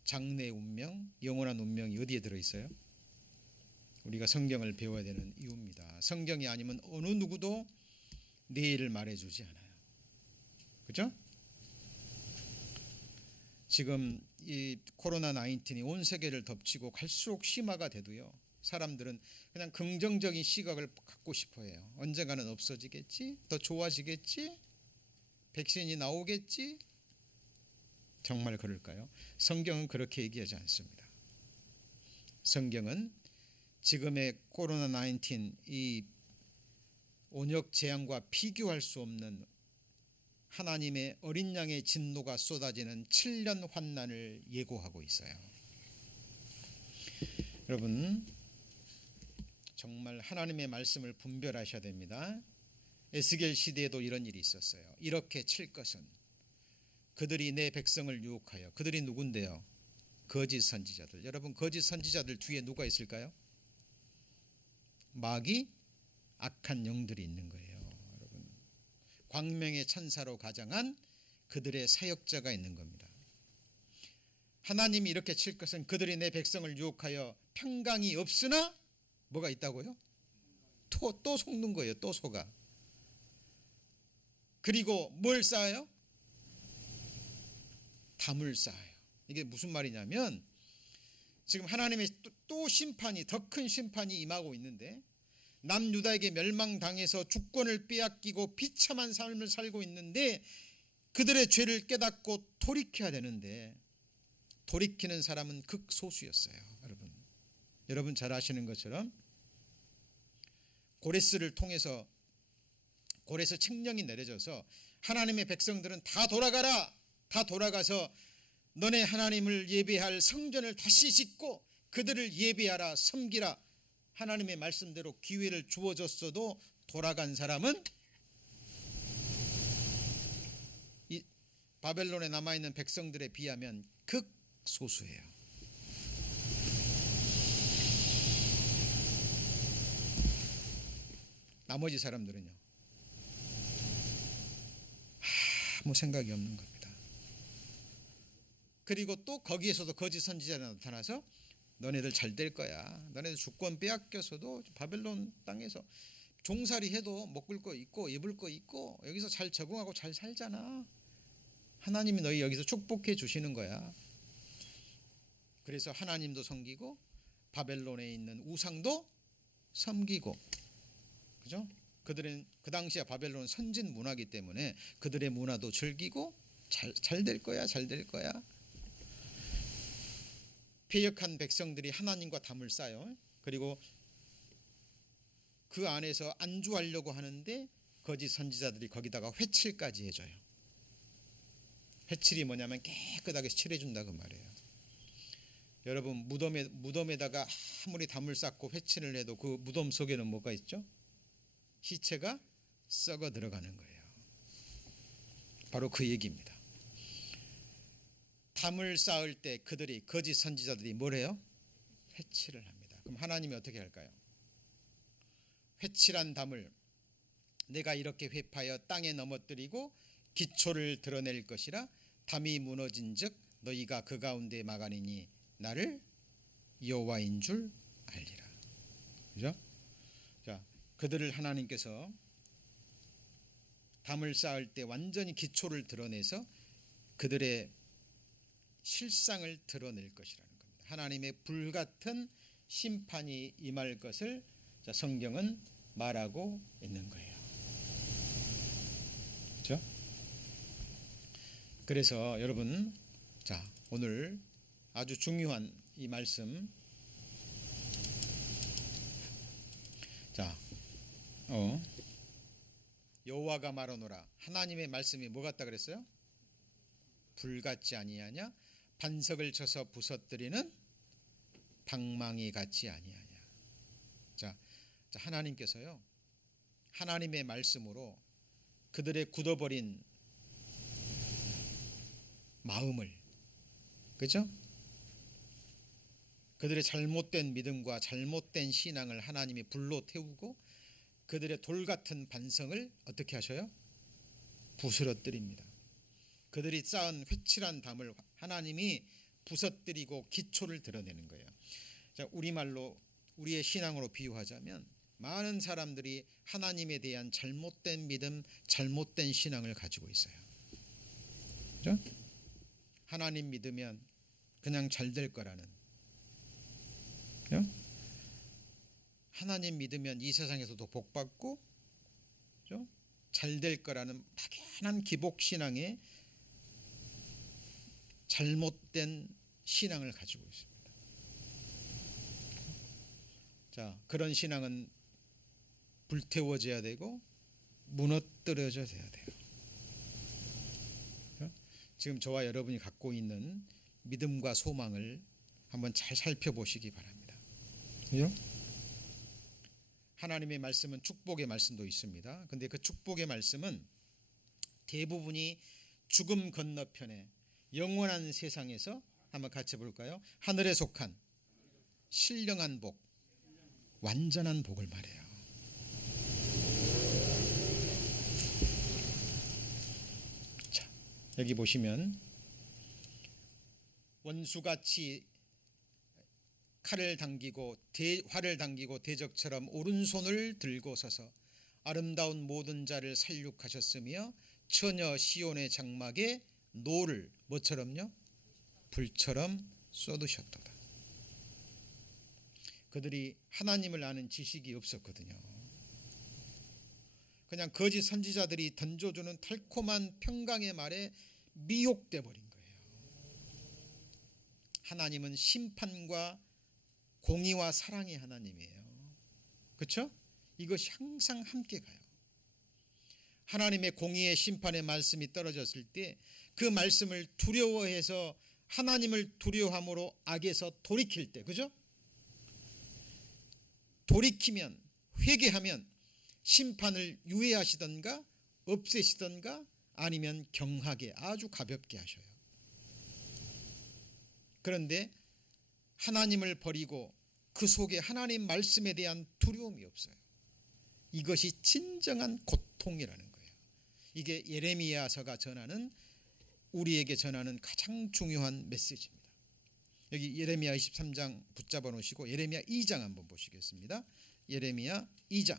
장래 운명, 영원한 운명이 어디에 들어있어요? 우리가 성경을 배워야 되는 이유입니다. 성경이 아니면 어느 누구도 내일을 말해주지 않아요. 그죠? 지금 이 코로나 19이 온 세계를 덮치고 갈수록 심화가 돼도요, 사람들은 그냥 긍정적인 시각을 갖고 싶어 해요. 언젠가는 없어지겠지? 더 좋아지겠지? 백신이 나오겠지? 정말 그럴까요? 성경은 그렇게 얘기하지 않습니다. 성경은 지금의 코로나 19 이 온역 재앙과 비교할 수 없는 하나님의 어린 양의 진노가 쏟아지는 7년 환난을 예고하고 있어요. 여러분, 정말 하나님의 말씀을 분별하셔야 됩니다. 에스겔 시대에도 이런 일이 있었어요. 이렇게 칠 것은 그들이 내 백성을 유혹하여, 그들이 누군데요? 거짓 선지자들. 여러분, 거짓 선지자들 뒤에 누가 있을까요? 마귀, 악한 영들이 있는 거예요. 여러분, 광명의 천사로 가장한 그들의 사역자가 있는 겁니다. 하나님이 이렇게 칠 것은 그들이 내 백성을 유혹하여 평강이 없으나 뭐가 있다고요? 또 속는 거예요. 또 속아. 그리고 뭘 쌓아요? 담을 쌓아요. 이게 무슨 말이냐면, 지금 하나님의 또 심판이, 더 큰 심판이 임하고 있는데, 남유다에게 멸망당해서 주권을 빼앗기고 비참한 삶을 살고 있는데, 그들의 죄를 깨닫고 돌이켜야 되는데 돌이키는 사람은 극소수였어요. 여러분 잘 아시는 것처럼 고레스를 통해서, 고레스 칙령이 내려져서 하나님의 백성들은 다 돌아가라, 다 돌아가서 너네 하나님을 예배할 성전을 다시 짓고 그들을 예배하라, 섬기라, 하나님의 말씀대로 기회를 주어졌어도 돌아간 사람은 이 바벨론에 남아있는 백성들에 비하면 극소수예요. 나머지 사람들은요, 아무 생각이 없는 겁니다. 그리고 또 거기에서도 거짓 선지자가 나타나서 너네들 잘 될 거야, 너네들 주권 빼앗겨서도 바벨론 땅에서 종살이 해도 먹을 거 있고 입을 거 있고 여기서 잘 적응하고 잘 살잖아, 하나님이 너희 여기서 축복해 주시는 거야. 그래서 하나님도 섬기고 바벨론에 있는 우상도 섬기고, 그죠? 그들은 그 당시에 바벨론은 선진 문화이기 때문에 그들의 문화도 즐기고 잘 될 거야, 잘 될 거야. 패역한 백성들이 하나님과 담을 쌓아요. 그리고 그 안에서 안주하려고 하는데 거짓 선지자들이 거기다가 회칠까지 해줘요. 회칠이 뭐냐면 깨끗하게 칠해준다 그 말이에요. 여러분, 무덤에다가 아무리 담을 쌓고 회칠을 해도 그 무덤 속에는 뭐가 있죠? 시체가 썩어 들어가는 거예요. 바로 그 얘기입니다. 담을 쌓을 때 그들이, 거짓 선지자들이 뭘 해요? 회칠을 합니다. 그럼 하나님이 어떻게 할까요? 회칠한 담을 내가 이렇게 회파하여 땅에 넘어뜨리고 기초를 드러낼 것이라. 담이 무너진즉 너희가 그 가운데 막아내니 나를 여호와인 줄 알리라. 그죠? 자, 그들을 하나님께서 담을 쌓을 때 완전히 기초를 드러내서 그들의 실상을 드러낼 것이라는 겁니다. 하나님의 불같은 심판이 임할 것을 성경은 말하고 있는 거예요. 그렇죠? 그래서 여러분, 자, 오늘 아주 중요한 이 말씀, 자, 여호와가 말하노라. 하나님의 말씀이 뭐 같다 그랬어요? 불 같지 아니하냐? 반석을 쳐서 부서뜨리는 방망이 같지 아니하냐? 자, 하나님께서요, 하나님의 말씀으로 그들의 굳어버린 마음을, 그죠? 그들의 잘못된 믿음과 잘못된 신앙을 하나님이 불로 태우고 그들의 돌 같은 반성을 어떻게 하셔요? 부스러뜨립니다. 그들이 쌓은 회칠한 담을 하나님이 부서뜨리고 기초를 드러내는 거예요. 자, 우리말로 우리의 신앙으로 비유하자면 많은 사람들이 하나님에 대한 잘못된 믿음, 잘못된 신앙을 가지고 있어요. 그죠? 하나님 믿으면 그냥 잘 될 거라는, 그죠? 하나님 믿으면 이 세상에서도 복 받고, 그죠? 잘 될 거라는 막연한 기복 신앙에 잘못된 신앙을 가지고 있습니다. 자, 그런 신앙은 불태워져야 되고 무너뜨려져야 돼요. 지금 저와 여러분이 갖고 있는 믿음과 소망을 한번 잘 살펴보시기 바랍니다. 그죠? 하나님의 말씀은 축복의 말씀도 있습니다. 근데 그 축복의 말씀은 대부분이 죽음 건너편에 영원한 세상에서 한번 같이 볼까요? 하늘에 속한 신령한 복, 완전한 복을 말해요. 자, 여기 보시면 원수같이 칼을 당기고 활을 당기고 대적처럼 오른손을 들고 서서 아름다운 모든 자를 살육하셨으며 처녀 시온의 장막에 노를 뭐처럼요? 불처럼 쏟으셨도다. 그들이 하나님을 아는 지식이 없었거든요. 그냥 거짓 선지자들이 던져주는 달콤한 평강의 말에 미혹돼 버린 거예요. 하나님은 심판과 공의와 사랑의 하나님이에요. 그렇죠? 이것이 항상 함께 가요. 하나님의 공의의 심판의 말씀이 떨어졌을 때 그 말씀을 두려워해서 하나님을 두려워함으로 악에서 돌이킬 때, 그죠? 돌이키면, 회개하면 심판을 유예하시던가 없애시던가 아니면 경하게 아주 가볍게 하셔요. 그런데 하나님을 버리고 그 속에 하나님 말씀에 대한 두려움이 없어요. 이것이 진정한 고통이라는 거예요. 이게 예레미야서가 전하는, 우리에게 전하는 가장 중요한 메시지입니다. 여기 예레미야 23장 붙잡아 놓으시고 예레미야 2장 한번 보시겠습니다. 예레미야 2장.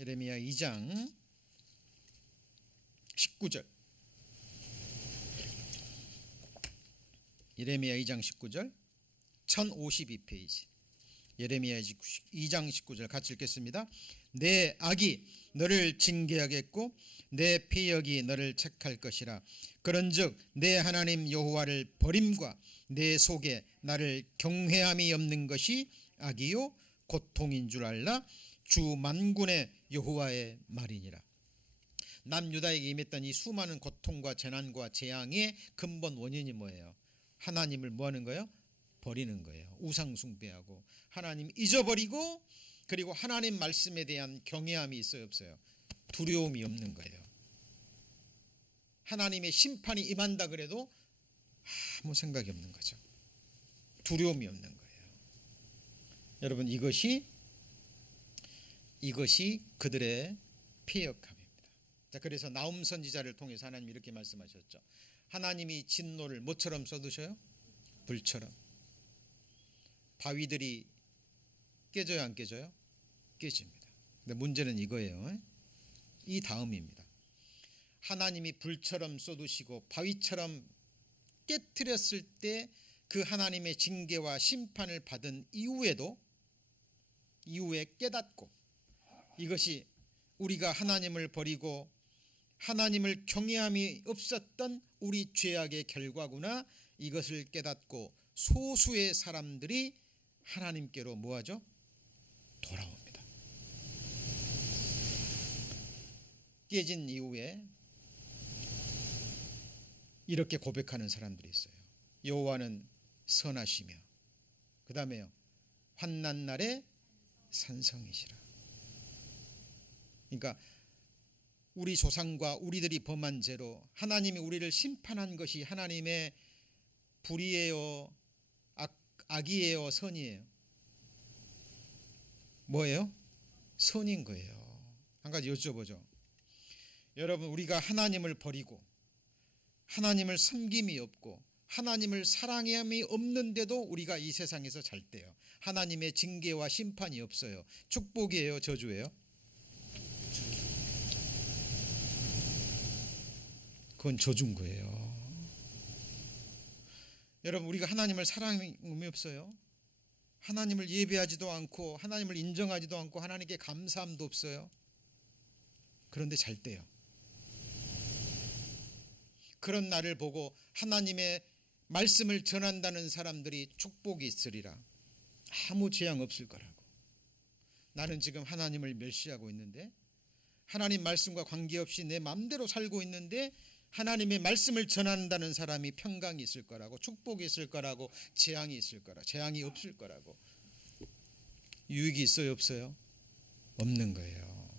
예레미야 2장 19절. 예레미야 2장 19절 1052페이지. 예레미야 2장 19절 같이 읽겠습니다. 내 악이 너를 징계하겠고 내 패역이 너를 책할 것이라. 그런즉 내 하나님 여호와를 버림과 내 속에 나를 경외함이 없는 것이 악이요 고통인 줄 알라. 주 만군의 여호와의 말이니라. 남유다에게 임했던 이 수많은 고통과 재난과 재앙의 근본 원인이 뭐예요? 하나님을 뭐 하는 거예요? 버리는 거예요. 우상 숭배하고 하나님 잊어버리고, 그리고 하나님 말씀에 대한 경외함이 있어요, 없어요? 두려움이 없는 거예요. 하나님의 심판이 임한다 그래도 아무 생각이 없는 거죠. 두려움이 없는 거예요. 여러분, 이것이 그들의 패역함입니다. 자, 그래서 나움 선지자를 통해서 하나님이 이렇게 말씀하셨죠. 하나님이 진노를 뭐처럼 쏟으셔요? 불처럼. 바위들이 깨져요, 안 깨져요? 깨집니다. 근데 문제는 이거예요. 이 다음입니다. 하나님이 불처럼 쏟으시고 바위처럼 깨뜨렸을 때 그 하나님의 징계와 심판을 받은 이후에 깨닫고 이것이 우리가 하나님을 버리고 하나님을 경외함이 없었던 우리 죄악의 결과구나. 이것을 깨닫고 소수의 사람들이 하나님께로 뭐하죠? 돌아옵니다. 깨진 이후에 이렇게 고백하는 사람들이 있어요. 여호와는 선하시며 그 다음에요, 환난 날에 산성이시라. 그러니까 우리 조상과 우리들이 범한 죄로 하나님이 우리를 심판한 것이 하나님의 불의예요, 악이에요, 선이에요? 뭐예요? 선인 거예요. 한 가지 여쭤보죠. 여러분, 우리가 하나님을 버리고 하나님을 섬김이 없고 하나님을 사랑함이 없는데도 우리가 이 세상에서 잘 때요, 하나님의 징계와 심판이 없어요. 축복이에요, 저주예요? 그건 저주인 거예요. 여러분, 우리가 하나님을 사랑함이 없어요. 하나님을 예배하지도 않고 하나님을 인정하지도 않고 하나님께 감사함도 없어요. 그런데 잘 때요, 그런 나를 보고 하나님의 말씀을 전한다는 사람들이 축복이 있으리라. 아무 재앙 없을 거라고. 나는 지금 하나님을 멸시하고 있는데, 하나님 말씀과 관계없이 내 마음대로 살고 있는데 하나님의 말씀을 전한다는 사람이 평강이 있을 거라고, 축복이 있을 거라고, 재앙이 있을 거라. 재앙이 없을 거라고. 유익이 있어요, 없어요? 없는 거예요.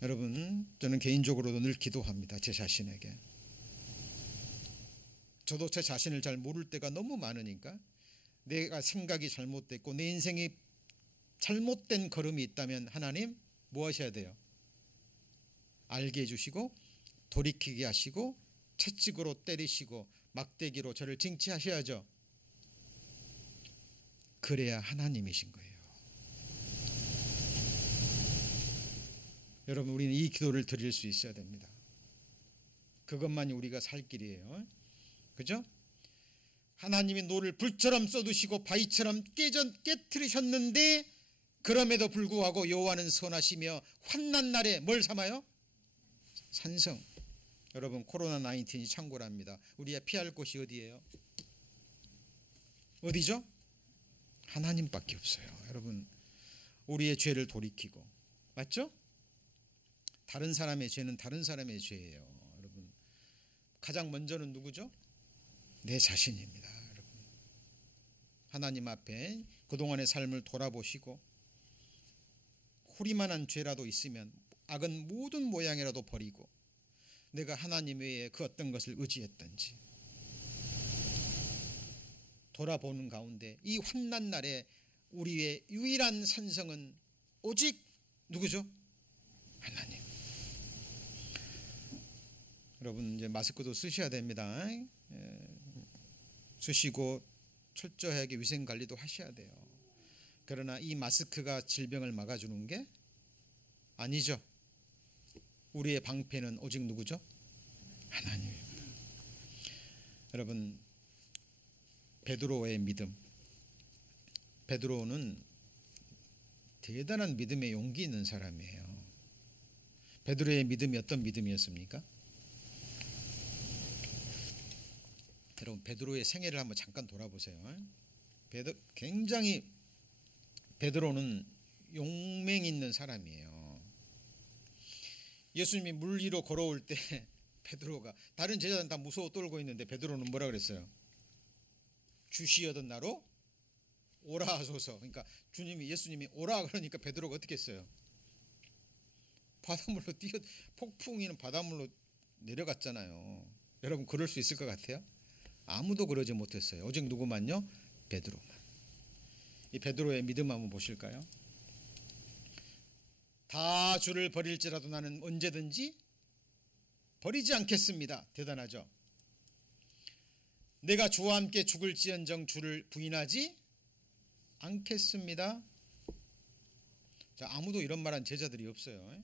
여러분, 저는 개인적으로도 늘 기도합니다. 제 자신에게. 저도 제 자신을 잘 모를 때가 너무 많으니까, 내가 생각이 잘못됐고 내 인생이 잘못된 걸음이 있다면 하나님 뭐 하셔야 돼요? 알게 해주시고 돌이키게 하시고 채찍으로 때리시고 막대기로 저를 징치하셔야죠. 그래야 하나님이신 거예요. 여러분, 우리는 이 기도를 드릴 수 있어야 됩니다. 그것만이 우리가 살 길이에요. 그죠? 하나님이 노를 불처럼 쏟으시고 바위처럼 깨트리셨는데 그럼에도 불구하고 여호와는 선하시며 환난 날에 뭘 삼아요? 산성. 여러분, 코로나19이 창궐합니다. 우리가 피할 곳이 어디예요? 어디죠? 하나님밖에 없어요. 여러분, 우리의 죄를 돌이키고, 맞죠? 다른 사람의 죄는 다른 사람의 죄예요. 여러분, 가장 먼저는 누구죠? 내 자신입니다. 여러분, 하나님 앞에 그동안의 삶을 돌아보시고 호리만한 죄라도 있으면 악은 모든 모양이라도 버리고 내가 하나님 외에 그 어떤 것을 의지했던지 돌아보는 가운데 이 환난 날에 우리의 유일한 산성은 오직 누구죠? 하나님. 여러분, 이제 마스크도 쓰셔야 됩니다. 쓰시고 철저하게 위생 관리도 하셔야 돼요. 그러나 이 마스크가 질병을 막아주는 게 아니죠. 우리의 방패는 오직 누구죠? 하나님입니다. 여러분, 베드로의 믿음. 베드로는 대단한 믿음에 용기 있는 사람이에요. 베드로의 믿음이 어떤 믿음이었습니까? 여러분, 베드로의 생애를 한번 잠깐 돌아보세요. 굉장히 베드로는 용맹 있는 사람이에요. 예수님이 물 위로 걸어올 때 베드로가, 다른 제자들은 다 무서워 떨고 있는데 베드로는 뭐라 그랬어요? 주시어던 나로 오라 하소서. 그러니까 예수님이 오라 그러니까 베드로가 어떻게 했어요? 바닷물로 폭풍이는 바닷물로 내려갔잖아요. 여러분, 그럴 수 있을 것 같아요? 아무도 그러지 못했어요. 오직 누구만요? 베드로만. 이 베드로의 믿음 한번 보실까요? 다 주를 버릴지라도 나는 언제든지 버리지 않겠습니다. 대단하죠? 내가 주와 함께 죽을지언정 주를 부인하지 않겠습니다. 자, 아무도 이런 말한 제자들이 없어요.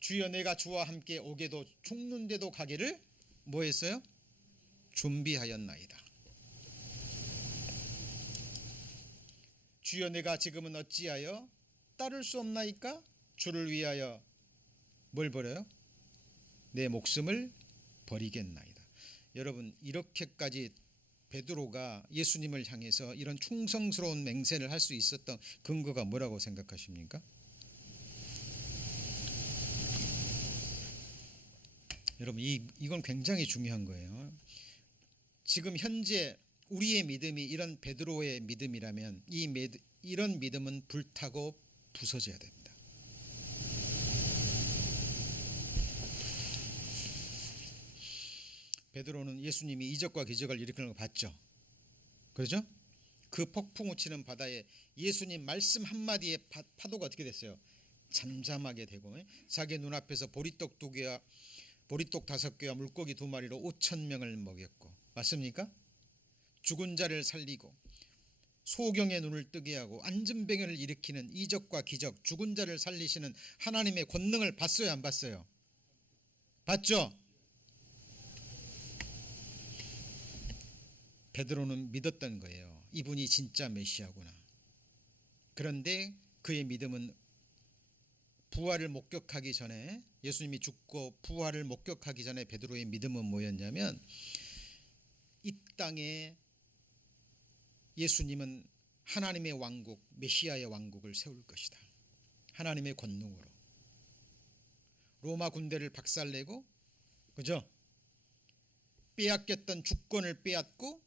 주여, 내가 주와 함께 오게도 죽는데도 가기를 뭐 했어요? 준비하였나이다. 주여, 내가 지금은 어찌하여 따를 수 없나이까? 주를 위하여 뭘 버려요? 내 목숨을 버리겠나이다. 여러분, 이렇게까지 베드로가 예수님을 향해서 이런 충성스러운 맹세를 할 수 있었던 근거가 뭐라고 생각하십니까? 여러분, 이건 굉장히 중요한 거예요. 지금 현재 우리의 믿음이 이런 베드로의 믿음이라면 이런 믿음은 불타고 부서져야 됩니다. 베드로는 예수님이 이적과 기적을 일으키는 걸 봤죠. 그렇죠? 그 폭풍 우치는 바다에 예수님 말씀 한마디에 파도가 어떻게 됐어요? 잠잠하게 되고 자기 눈앞에서 보리떡 2개와 보리떡 5개와 물고기 2마리로 5,000명을 먹였고, 맞습니까? 죽은 자를 살리고 소경의 눈을 뜨게 하고 안진병을 일으키는 이적과 기적, 죽은 자를 살리시는 하나님의 권능을 봤어요, 안 봤어요? 봤죠? 베드로는 믿었던 거예요. 이분이 진짜 메시아구나. 그런데 그의 믿음은 부활을 목격하기 전에, 예수님이 죽고 부활을 목격하기 전에 베드로의 믿음은 뭐였냐면, 이 땅에 예수님은 하나님의 왕국, 메시아의 왕국을 세울 것이다. 하나님의 권능으로 로마 군대를 박살내고, 그죠? 빼앗겼던 주권을 빼앗고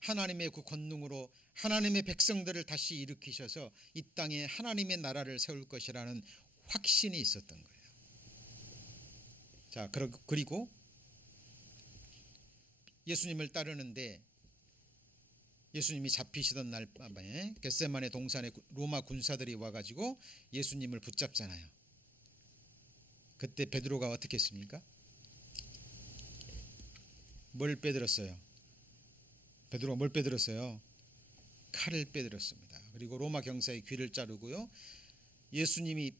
하나님의 그 권능으로 하나님의 백성들을 다시 일으키셔서 이 땅에 하나님의 나라를 세울 것이라는 확신이 있었던 거예요. 자, 그리고 예수님을 따르는데, 예수님이 잡히시던 날 밤에 겟세마네 동산에 로마 군사들이 와가지고 예수님을 붙잡잖아요. 그때 베드로가 어떻게 했습니까? 뭘 빼들었어요? 베드로가 뭘 빼들었어요? 칼을 빼들었습니다. 그리고 로마 경사의 귀를 자르고요, 예수님이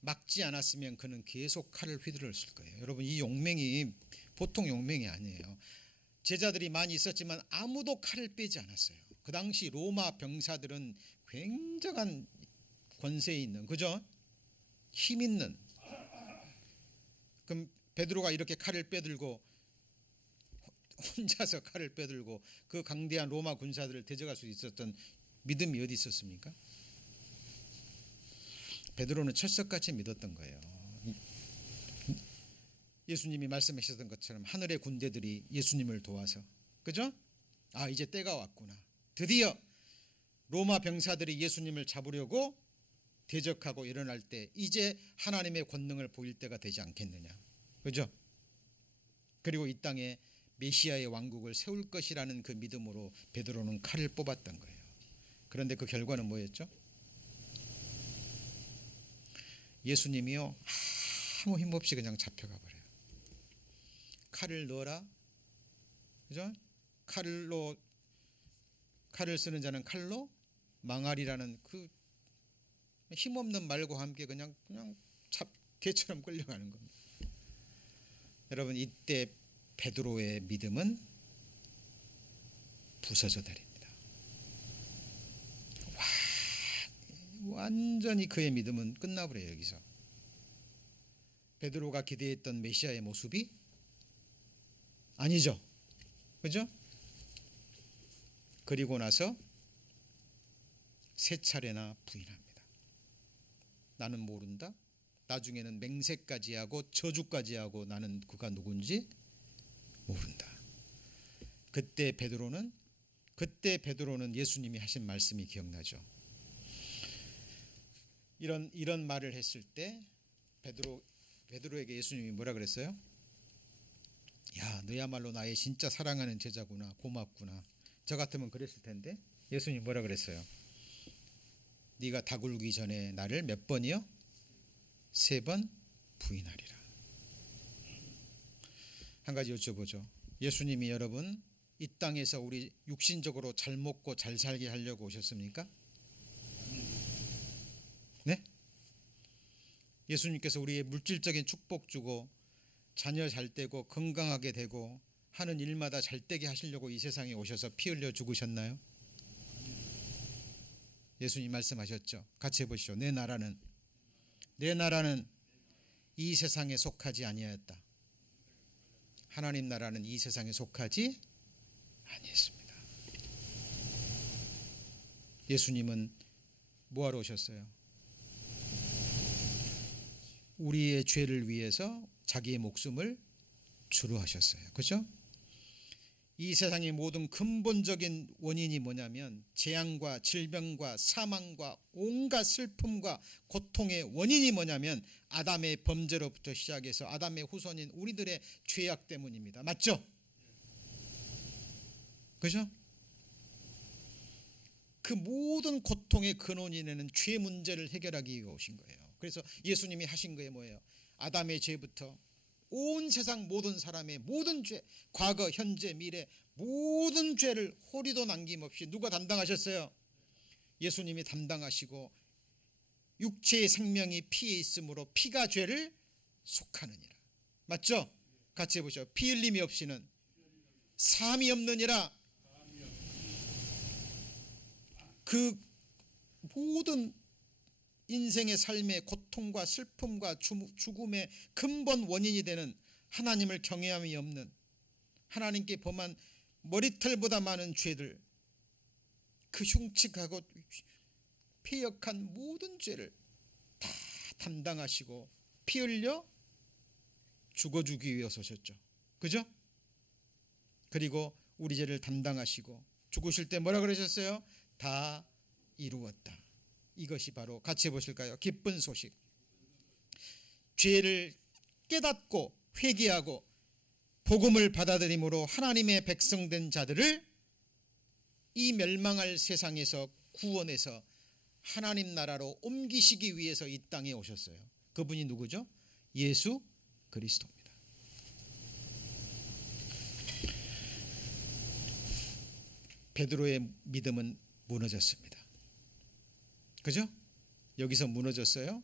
막지 않았으면 그는 계속 칼을 휘두르었을 거예요. 여러분, 이 용맹이 보통 용맹이 아니에요. 제자들이 많이 있었지만 아무도 칼을 빼지 않았어요. 그 당시 로마 병사들은 굉장한 권세 있는, 그죠? 힘 있는. 그럼 베드로가 이렇게 칼을 빼들고, 혼자서 칼을 빼들고 그 강대한 로마 군사들을 대적할 수 있었던 믿음이 어디 있었습니까? 베드로는 철석같이 믿었던 거예요. 예수님이 말씀하셨던 것처럼 하늘의 군대들이 예수님을 도와서, 그죠? 아, 이제 때가 왔구나. 드디어 로마 병사들이 예수님을 잡으려고 대적하고 일어날 때 이제 하나님의 권능을 보일 때가 되지 않겠느냐, 그죠? 그리고 이 땅에 메시아의 왕국을 세울 것이라는 그 믿음으로 베드로는 칼을 뽑았던 거예요. 그런데 그 결과는 뭐였죠? 예수님이요, 아무 힘 없이 그냥 잡혀가 버려요. 칼을 넣어라, 그죠? 칼을 쓰는 자는 칼로 망하리라는 그 힘없는 말과 함께 그냥 개처럼 끌려가는 겁니다. 여러분, 이때 베드로의 믿음은 부서져 버립니다. 완전히 그의 믿음은 끝나버려요. 여기서 베드로가 기대했던 메시아의 모습이 아니죠, 그죠? 그리고 나서 3차례나 부인합니다. 나는 모른다. 나중에는 맹세까지 하고 저주까지 하고 나는 그가 누군지 모른다. 그때 베드로는 예수님이 하신 말씀이 기억나죠. 이런 말을 했을 때 베드로에게 예수님이 뭐라 그랬어요? 야, 너야말로 나의 진짜 사랑하는 제자구나. 고맙구나. 저 같으면 그랬을 텐데 예수님이 뭐라 그랬어요? 네가 다굴기 전에 나를 몇 번이요? 3번 부인하리라. 한 가지 여쭤보죠. 예수님이 여러분 이 땅에서 우리 육신적으로 잘 먹고 잘 살게 하려고 오셨습니까? 네? 예수님께서 우리의 물질적인 축복 주고 자녀 잘 되고 건강하게 되고 하는 일마다 잘 되게 하시려고 이 세상에 오셔서 피 흘려 죽으셨나요? 예수님 말씀하셨죠. 같이 해보시죠. 내 나라는 이 세상에 속하지 아니하였다. 하나님 나라는 이 세상에 속하지 아니했습니다. 예수님은 뭐하러 오셨어요? 우리의 죄를 위해서 자기의 목숨을 주로 하셨어요. 그렇죠? 이 세상의 모든 근본적인 원인이 뭐냐면 재앙과 질병과 사망과 온갖 슬픔과 고통의 원인이 뭐냐면 아담의 범죄로부터 시작해서 아담의 후손인 우리들의 죄악 때문입니다. 맞죠? 그죠? 그 모든 고통의 근원이되는 죄 문제를 해결하기 위해 오신 거예요. 그래서 예수님이 하신 거예요. 뭐예요? 아담의 죄부터 온 세상 모든 사람의 모든 죄, 과거, 현재, 미래 모든 죄를 호리도 남김없이 누가 담당하셨어요? 예수님이 담당하시고 육체의 생명이 피에 있으므로 피가 죄를 속하느니라. 맞죠? 같이 해보죠. 피 흘림이 없이는 사함이 없느니라. 그 모든 인생의 삶의 고통과 슬픔과 죽음의 근본 원인이 되는 하나님을 경외함이 없는 하나님께 범한 머리털보다 많은 죄들, 그 흉측하고 폐역한 모든 죄를 다 담당하시고 피 흘려 죽어주기 위해서 오셨죠. 그죠? 그리고 우리 죄를 담당하시고 죽으실 때 뭐라 그러셨어요? 다 이루었다. 이것이 바로 같이 해보실까요? 기쁜 소식. 죄를 깨닫고 회개하고 복음을 받아들임으로 하나님의 백성된 자들을 이 멸망할 세상에서 구원해서 하나님 나라로 옮기시기 위해서 이 땅에 오셨어요. 그분이 누구죠? 예수 그리스도입니다. 베드로의 믿음은 무너졌습니다. 그죠? 여기서 무너졌어요.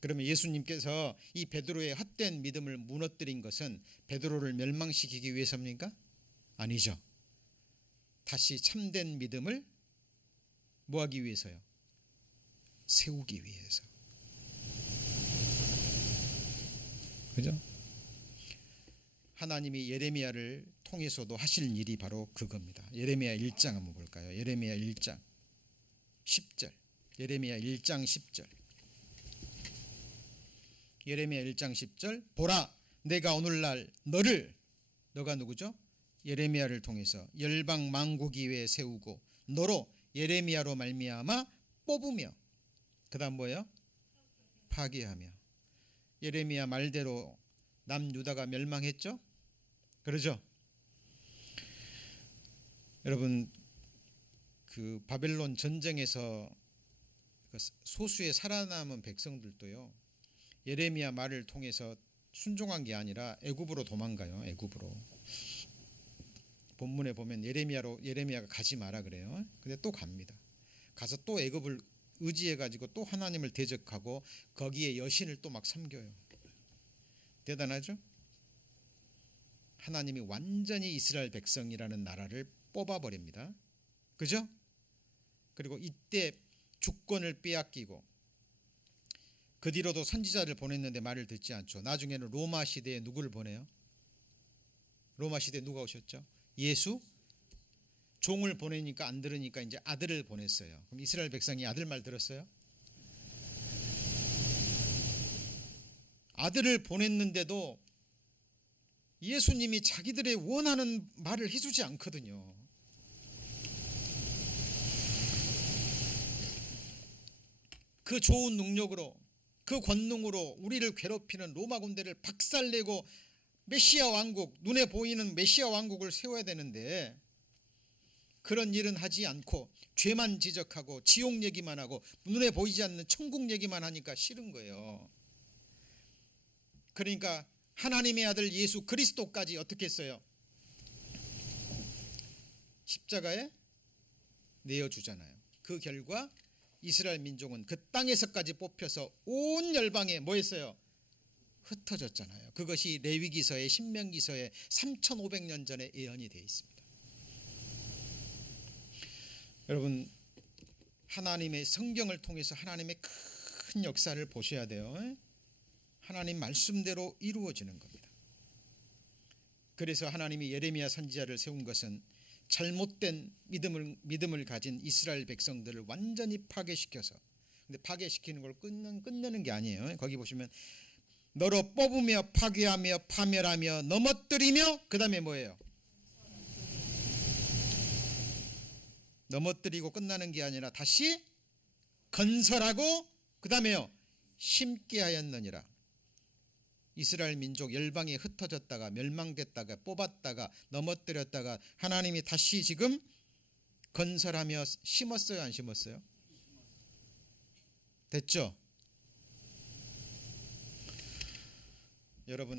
그러면 예수님께서 이 베드로의 헛된 믿음을 무너뜨린 것은 베드로를 멸망시키기 위해서입니까? 아니죠. 다시 참된 믿음을 뭐하기 위해서요? 세우기 위해서. 그죠? 하나님이 예레미야를 통해서도 하실 일이 바로 그겁니다. 예레미야 1장 한번 볼까요? 예레미야 1장 10절. 예레미야 1장 10절. 예레미야 1장 10절. 보라, 내가 오늘날 너가 누구죠? 예레미야를 통해서 열방 만국이 위에 세우고 너로 예레미야로 말미암아 뽑으며 그다음 뭐예요? 파괴하며. 예레미야 말대로 남유다가 멸망했죠? 그러죠? 여러분, 그 바벨론 전쟁에서 소수의 살아남은 백성들도요, 예레미야 말을 통해서 순종한 게 아니라 애굽으로 도망가요. 애굽으로. 본문에 보면 예레미야가 가지 마라 그래요. 근데 또 갑니다. 가서 또 애굽을 의지해 가지고 또 하나님을 대적하고 거기에 여신을 또 막 섬겨요. 대단하죠? 하나님이 완전히 이스라엘 백성이라는 나라를 뽑아버립니다. 그죠? 그리고 이때 주권을 빼앗기고 그 뒤로도 선지자를 보냈는데 말을 듣지 않죠. 나중에는 로마 시대에 누구를 보내요? 로마 시대에 누가 오셨죠? 예수. 종을 보내니까 안 들으니까 이제 아들을 보냈어요. 그럼 이스라엘 백성이 아들 말 들었어요? 아들을 보냈는데도 예수님이 자기들의 원하는 말을 해주지 않거든요. 그 좋은 능력으로 그 권능으로 우리를 괴롭히는 로마 군대를 박살내고 메시아 왕국, 눈에 보이는 메시아 왕국을 세워야 되는데 그런 일은 하지 않고 죄만 지적하고 지옥 얘기만 하고 눈에 보이지 않는 천국 얘기만 하니까 싫은 거예요. 그러니까 하나님의 아들 예수 그리스도까지 어떻게 했어요? 십자가에 내어주잖아요. 그 결과 이스라엘 민족은 그 땅에서까지 뽑혀서 온 열방에 뭐 했어요? 흩어졌잖아요. 그것이 레위기서의 신명기서의 3500년 전에 예언이 되어 있습니다. 여러분, 하나님의 성경을 통해서 하나님의 큰 역사를 보셔야 돼요. 하나님 말씀대로 이루어지는 겁니다. 그래서 하나님이 예레미야 선지자를 세운 것은 잘못된 믿음을 가진 이스라엘 백성들을 완전히 파괴시켜서, 근데 파괴시키는 걸 끝내는 게 아니에요. 거기 보시면 너로 뽑으며 파괴하며 파멸하며 넘어뜨리며, 그 다음에 뭐예요? 넘어뜨리고 끝나는 게 아니라 다시 건설하고, 그 다음에요, 심게 하였느니라. 이스라엘 민족 열방에 흩어졌다가 멸망됐다가 뽑았다가 넘어뜨렸다가 하나님이 다시 지금 건설하며 심었어요, 안 심었어요? 됐죠? 여러분,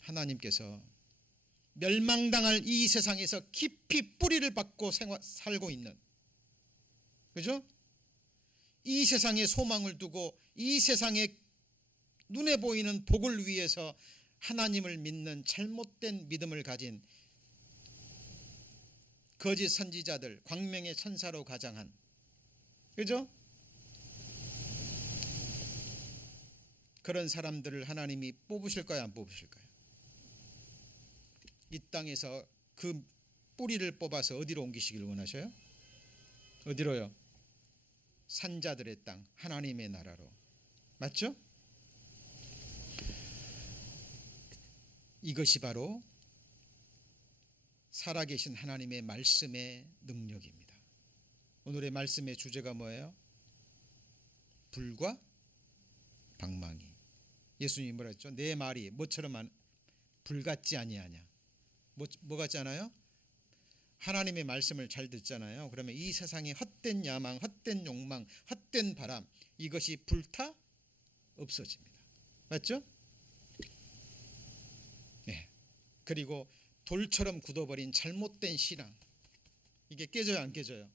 하나님께서 멸망당할 이 세상에서 깊이 뿌리를 박고 살고 있는, 그죠? 이 세상에 소망을 두고 이 세상에 눈에 보이는 복을 위해서 하나님을 믿는 잘못된 믿음을 가진 거짓 선지자들, 광명의 천사로 가장한, 그죠? 그런 사람들을 하나님이 뽑으실까요, 안 뽑으실까요? 이 땅에서 그 뿌리를 뽑아서 어디로 옮기시길 원하셔요? 어디로요? 산자들의 땅, 하나님의 나라로. 맞죠? 이것이 바로 살아계신 하나님의 말씀의 능력입니다. 오늘의 말씀의 주제가 뭐예요? 불과 방망이. 예수님이 뭐라 했죠? 내 말이 뭐처럼 불 같지 아니하냐. 뭐 같지 않아요? 하나님의 말씀을 잘 듣잖아요. 그러면 이 세상의 헛된 야망, 헛된 욕망, 헛된 바람, 이것이 불타 없어집니다. 맞죠? 네. 그리고 돌처럼 굳어버린 잘못된 신앙, 이게 깨져요, 안 깨져요?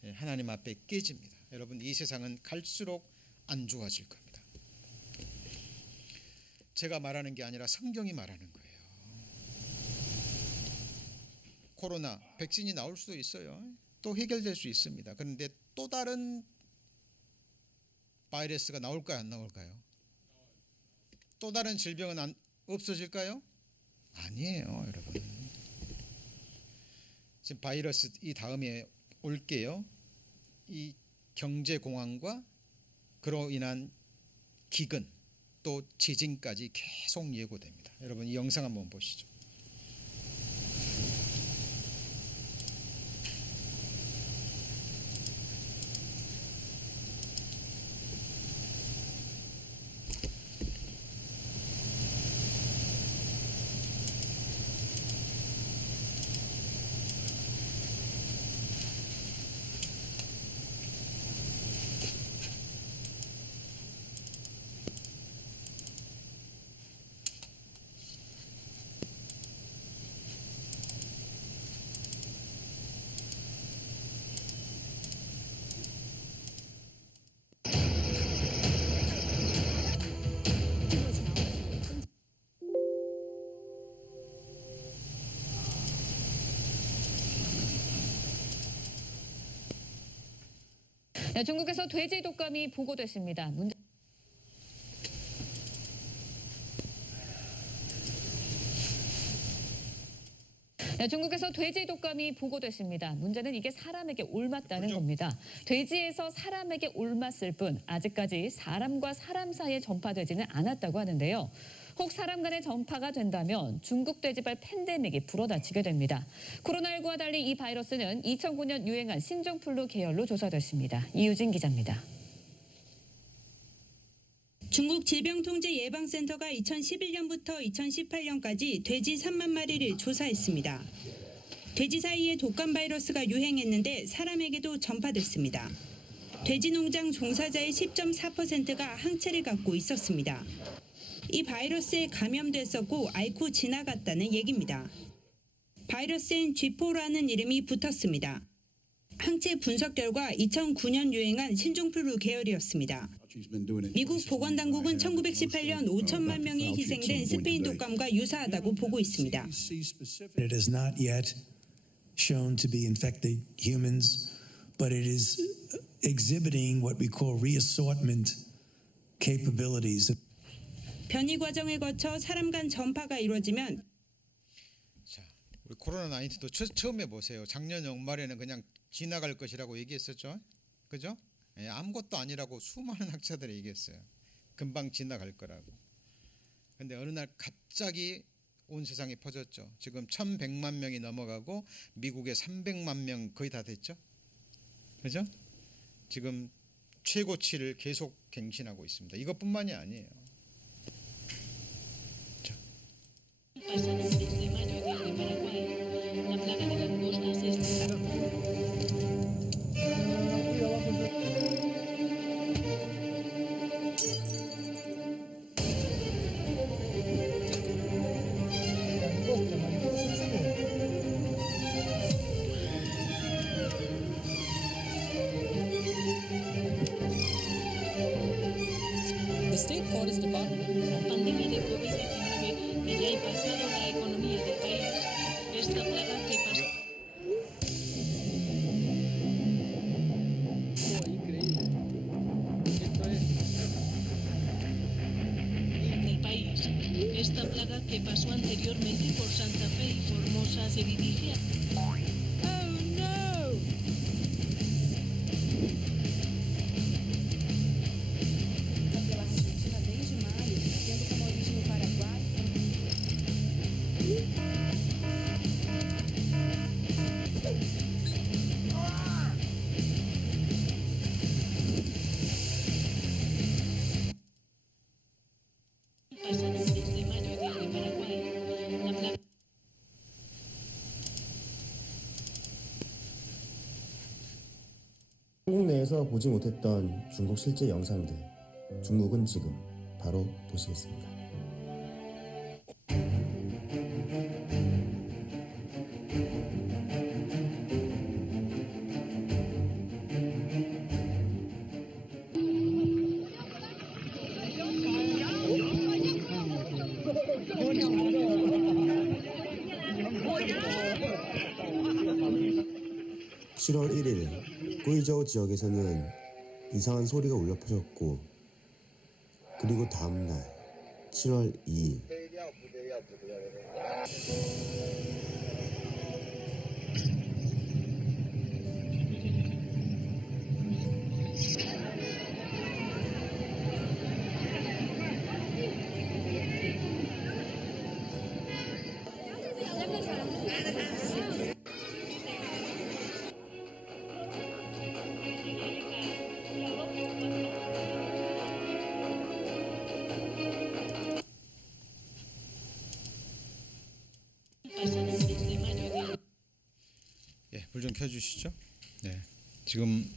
네, 하나님 앞에 깨집니다. 여러분, 이 세상은 갈수록 안 좋아질 겁니다. 제가 말하는 게 아니라 성경이 말하는 거예요. 코로나 백신이 나올 수도 있어요. 또 해결될 수 있습니다. 그런데 또 다른 바이러스가 나올까요, 안 나올까요? 또 다른 질병은 없어질까요? 아니에요, 여러분. 지금 바이러스 이 다음에 올게요. 이 경제 공황과 그로 인한 기근, 또 지진까지 계속 예고됩니다. 여러분, 이 영상 한번 보시죠. 네, 중국에서 돼지 독감이 보고됐습니다. 중국에서 돼지 독감이 보고됐습니다. 문제는 이게 사람에게 옮았다는 겁니다. 돼지에서 사람에게 옮았을 뿐 아직까지 사람과 사람 사이에 전파되지는 않았다고 하는데요. 혹 사람 간의 전파가 된다면 중국 돼지발 팬데믹이 불어닥치게 됩니다. 코로나19와 달리 이 바이러스는 2009년 유행한 신종플루 계열로 조사됐습니다. 이유진 기자입니다. 중국 질병통제예방센터가 2011년부터 2018년까지 돼지 3만 마리를 조사했습니다. 돼지 사이에 독감 바이러스가 유행했는데 사람에게도 전파됐습니다. 돼지 농장 종사자의 10.4%가 항체를 갖고 있었습니다. 이 바이러스에 감염됐었고 앓고 지나갔다는 얘기입니다. 바이러스엔 G4라는 이름이 붙었습니다. 항체 분석 결과 2009년 유행한 신종플루 계열이었습니다. 미국 보건당국은 1918년 5천만 명이 희생된 스페인 독감과 유사하다고 보고 있습니다. It has not yet shown to be infected humans but it is exhibiting what we call reassortment capabilities. 변이 과정을 거쳐 사람 간 전파가 이루어지면 자, 우리 코로나 19도 처음 해보세요. 작년 연말에는 그냥 지나갈 것이라고 얘기했었죠. 그죠? 예, 아무것도 아니라고 수많은 학자들이 얘기했어요. 금방 지나갈 거라고. 근데 어느 날 갑자기 온 세상에 퍼졌죠. 지금 1,100만 명이 넘어가고 미국에 300만 명 거의 다 됐죠. 그죠? 지금 최고치를 계속 갱신하고 있습니다. 이것뿐만이 아니에요. Pasaron desde mayo desde Paraguay. La plaga de langostas es The State Forest Department la pandemia de COVID-19 que ya ha impactado la economía del país. Esta plaga que pasó del país. Esta plaga que pasó anteriormente por Santa Fe y Formosa se dirige a pasaron desde mayo desde Paraguay. La plaga 한국 내에서 보지 못했던 중국 실제 영상들, 중국은 지금 바로 보시겠습니다. (7월 1일) 구이저우 지역에서는 이상한 소리가 울려 퍼졌고, 그리고 다음날 7월 2일 pasaron desde mayo desde 예, 불 좀 켜주시죠. 네, 지금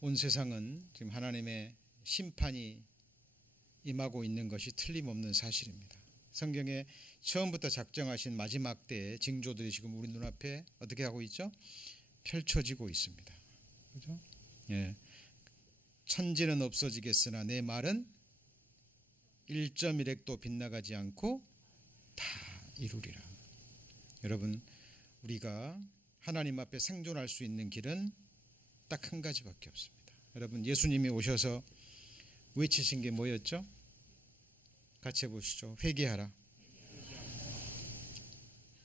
온 세상은 지금 하나님의 심판이 임하고 있는 것이 틀림없는 사실입니다. 성경에 처음부터 작정하신 마지막 때의 징조들이 지금 우리 눈앞에 어떻게 하고 있죠? 펼쳐지고 있습니다. 그죠? 예. 천지는 없어지겠으나 내 말은 1.1핵도 빗나가지 않고 다 이루리라. 여러분, 우리가 하나님 앞에 생존할 수 있는 길은 딱 한 가지밖에 없습니다. 여러분, 예수님이 오셔서 외치신 게 뭐였죠? 같이 해보시죠. 회개하라.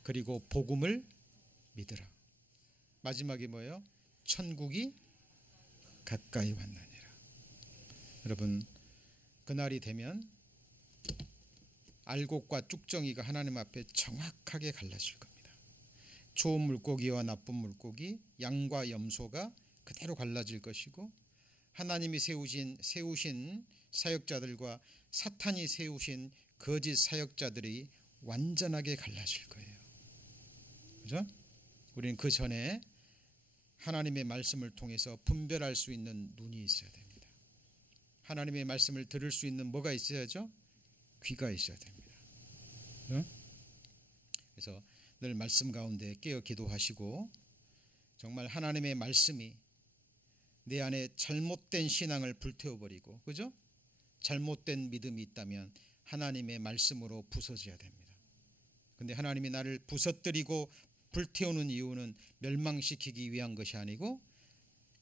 그리고 복음을 믿으라. 마지막이 뭐예요? 천국이 가까이 왔느니라. 여러분, 그날이 되면 알곡과 쭉정이가 하나님 앞에 정확하게 갈라질 겁니다. 좋은 물고기와 나쁜 물고기, 양과 염소가 그대로 갈라질 것이고, 하나님이 세우신 사역자들과 사탄이 세우신 거짓 사역자들이 완전하게 갈라질 거예요. 그죠? 우리는 그 전에 하나님의 말씀을 통해서 분별할 수 있는 눈이 있어야 됩니다. 하나님의 말씀을 들을 수 있는 뭐가 있어야죠? 귀가 있어야 됩니다. 그죠? 그래서 늘 말씀 가운데 깨어 기도하시고, 정말 하나님의 말씀이 내 안에 잘못된 신앙을 불태워버리고, 그죠? 잘못된 믿음이 있다면 하나님의 말씀으로 부서져야 됩니다. 근데 하나님이 나를 부서뜨리고 불태우는 이유는 멸망시키기 위한 것이 아니고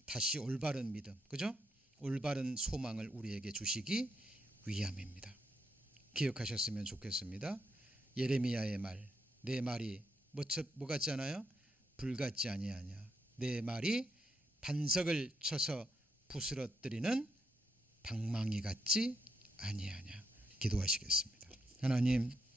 다시 올바른 믿음, 그죠? 올바른 소망을 우리에게 주시기 위함입니다. 기억하셨으면 좋겠습니다. 예레미야의 말, 내 말이 뭐 같지 않아요? 불 같지 아니하냐. 내 말이 반석을 쳐서 부스러뜨리는 방망이 같지 아니하냐. 기도하시겠습니다. 하나님,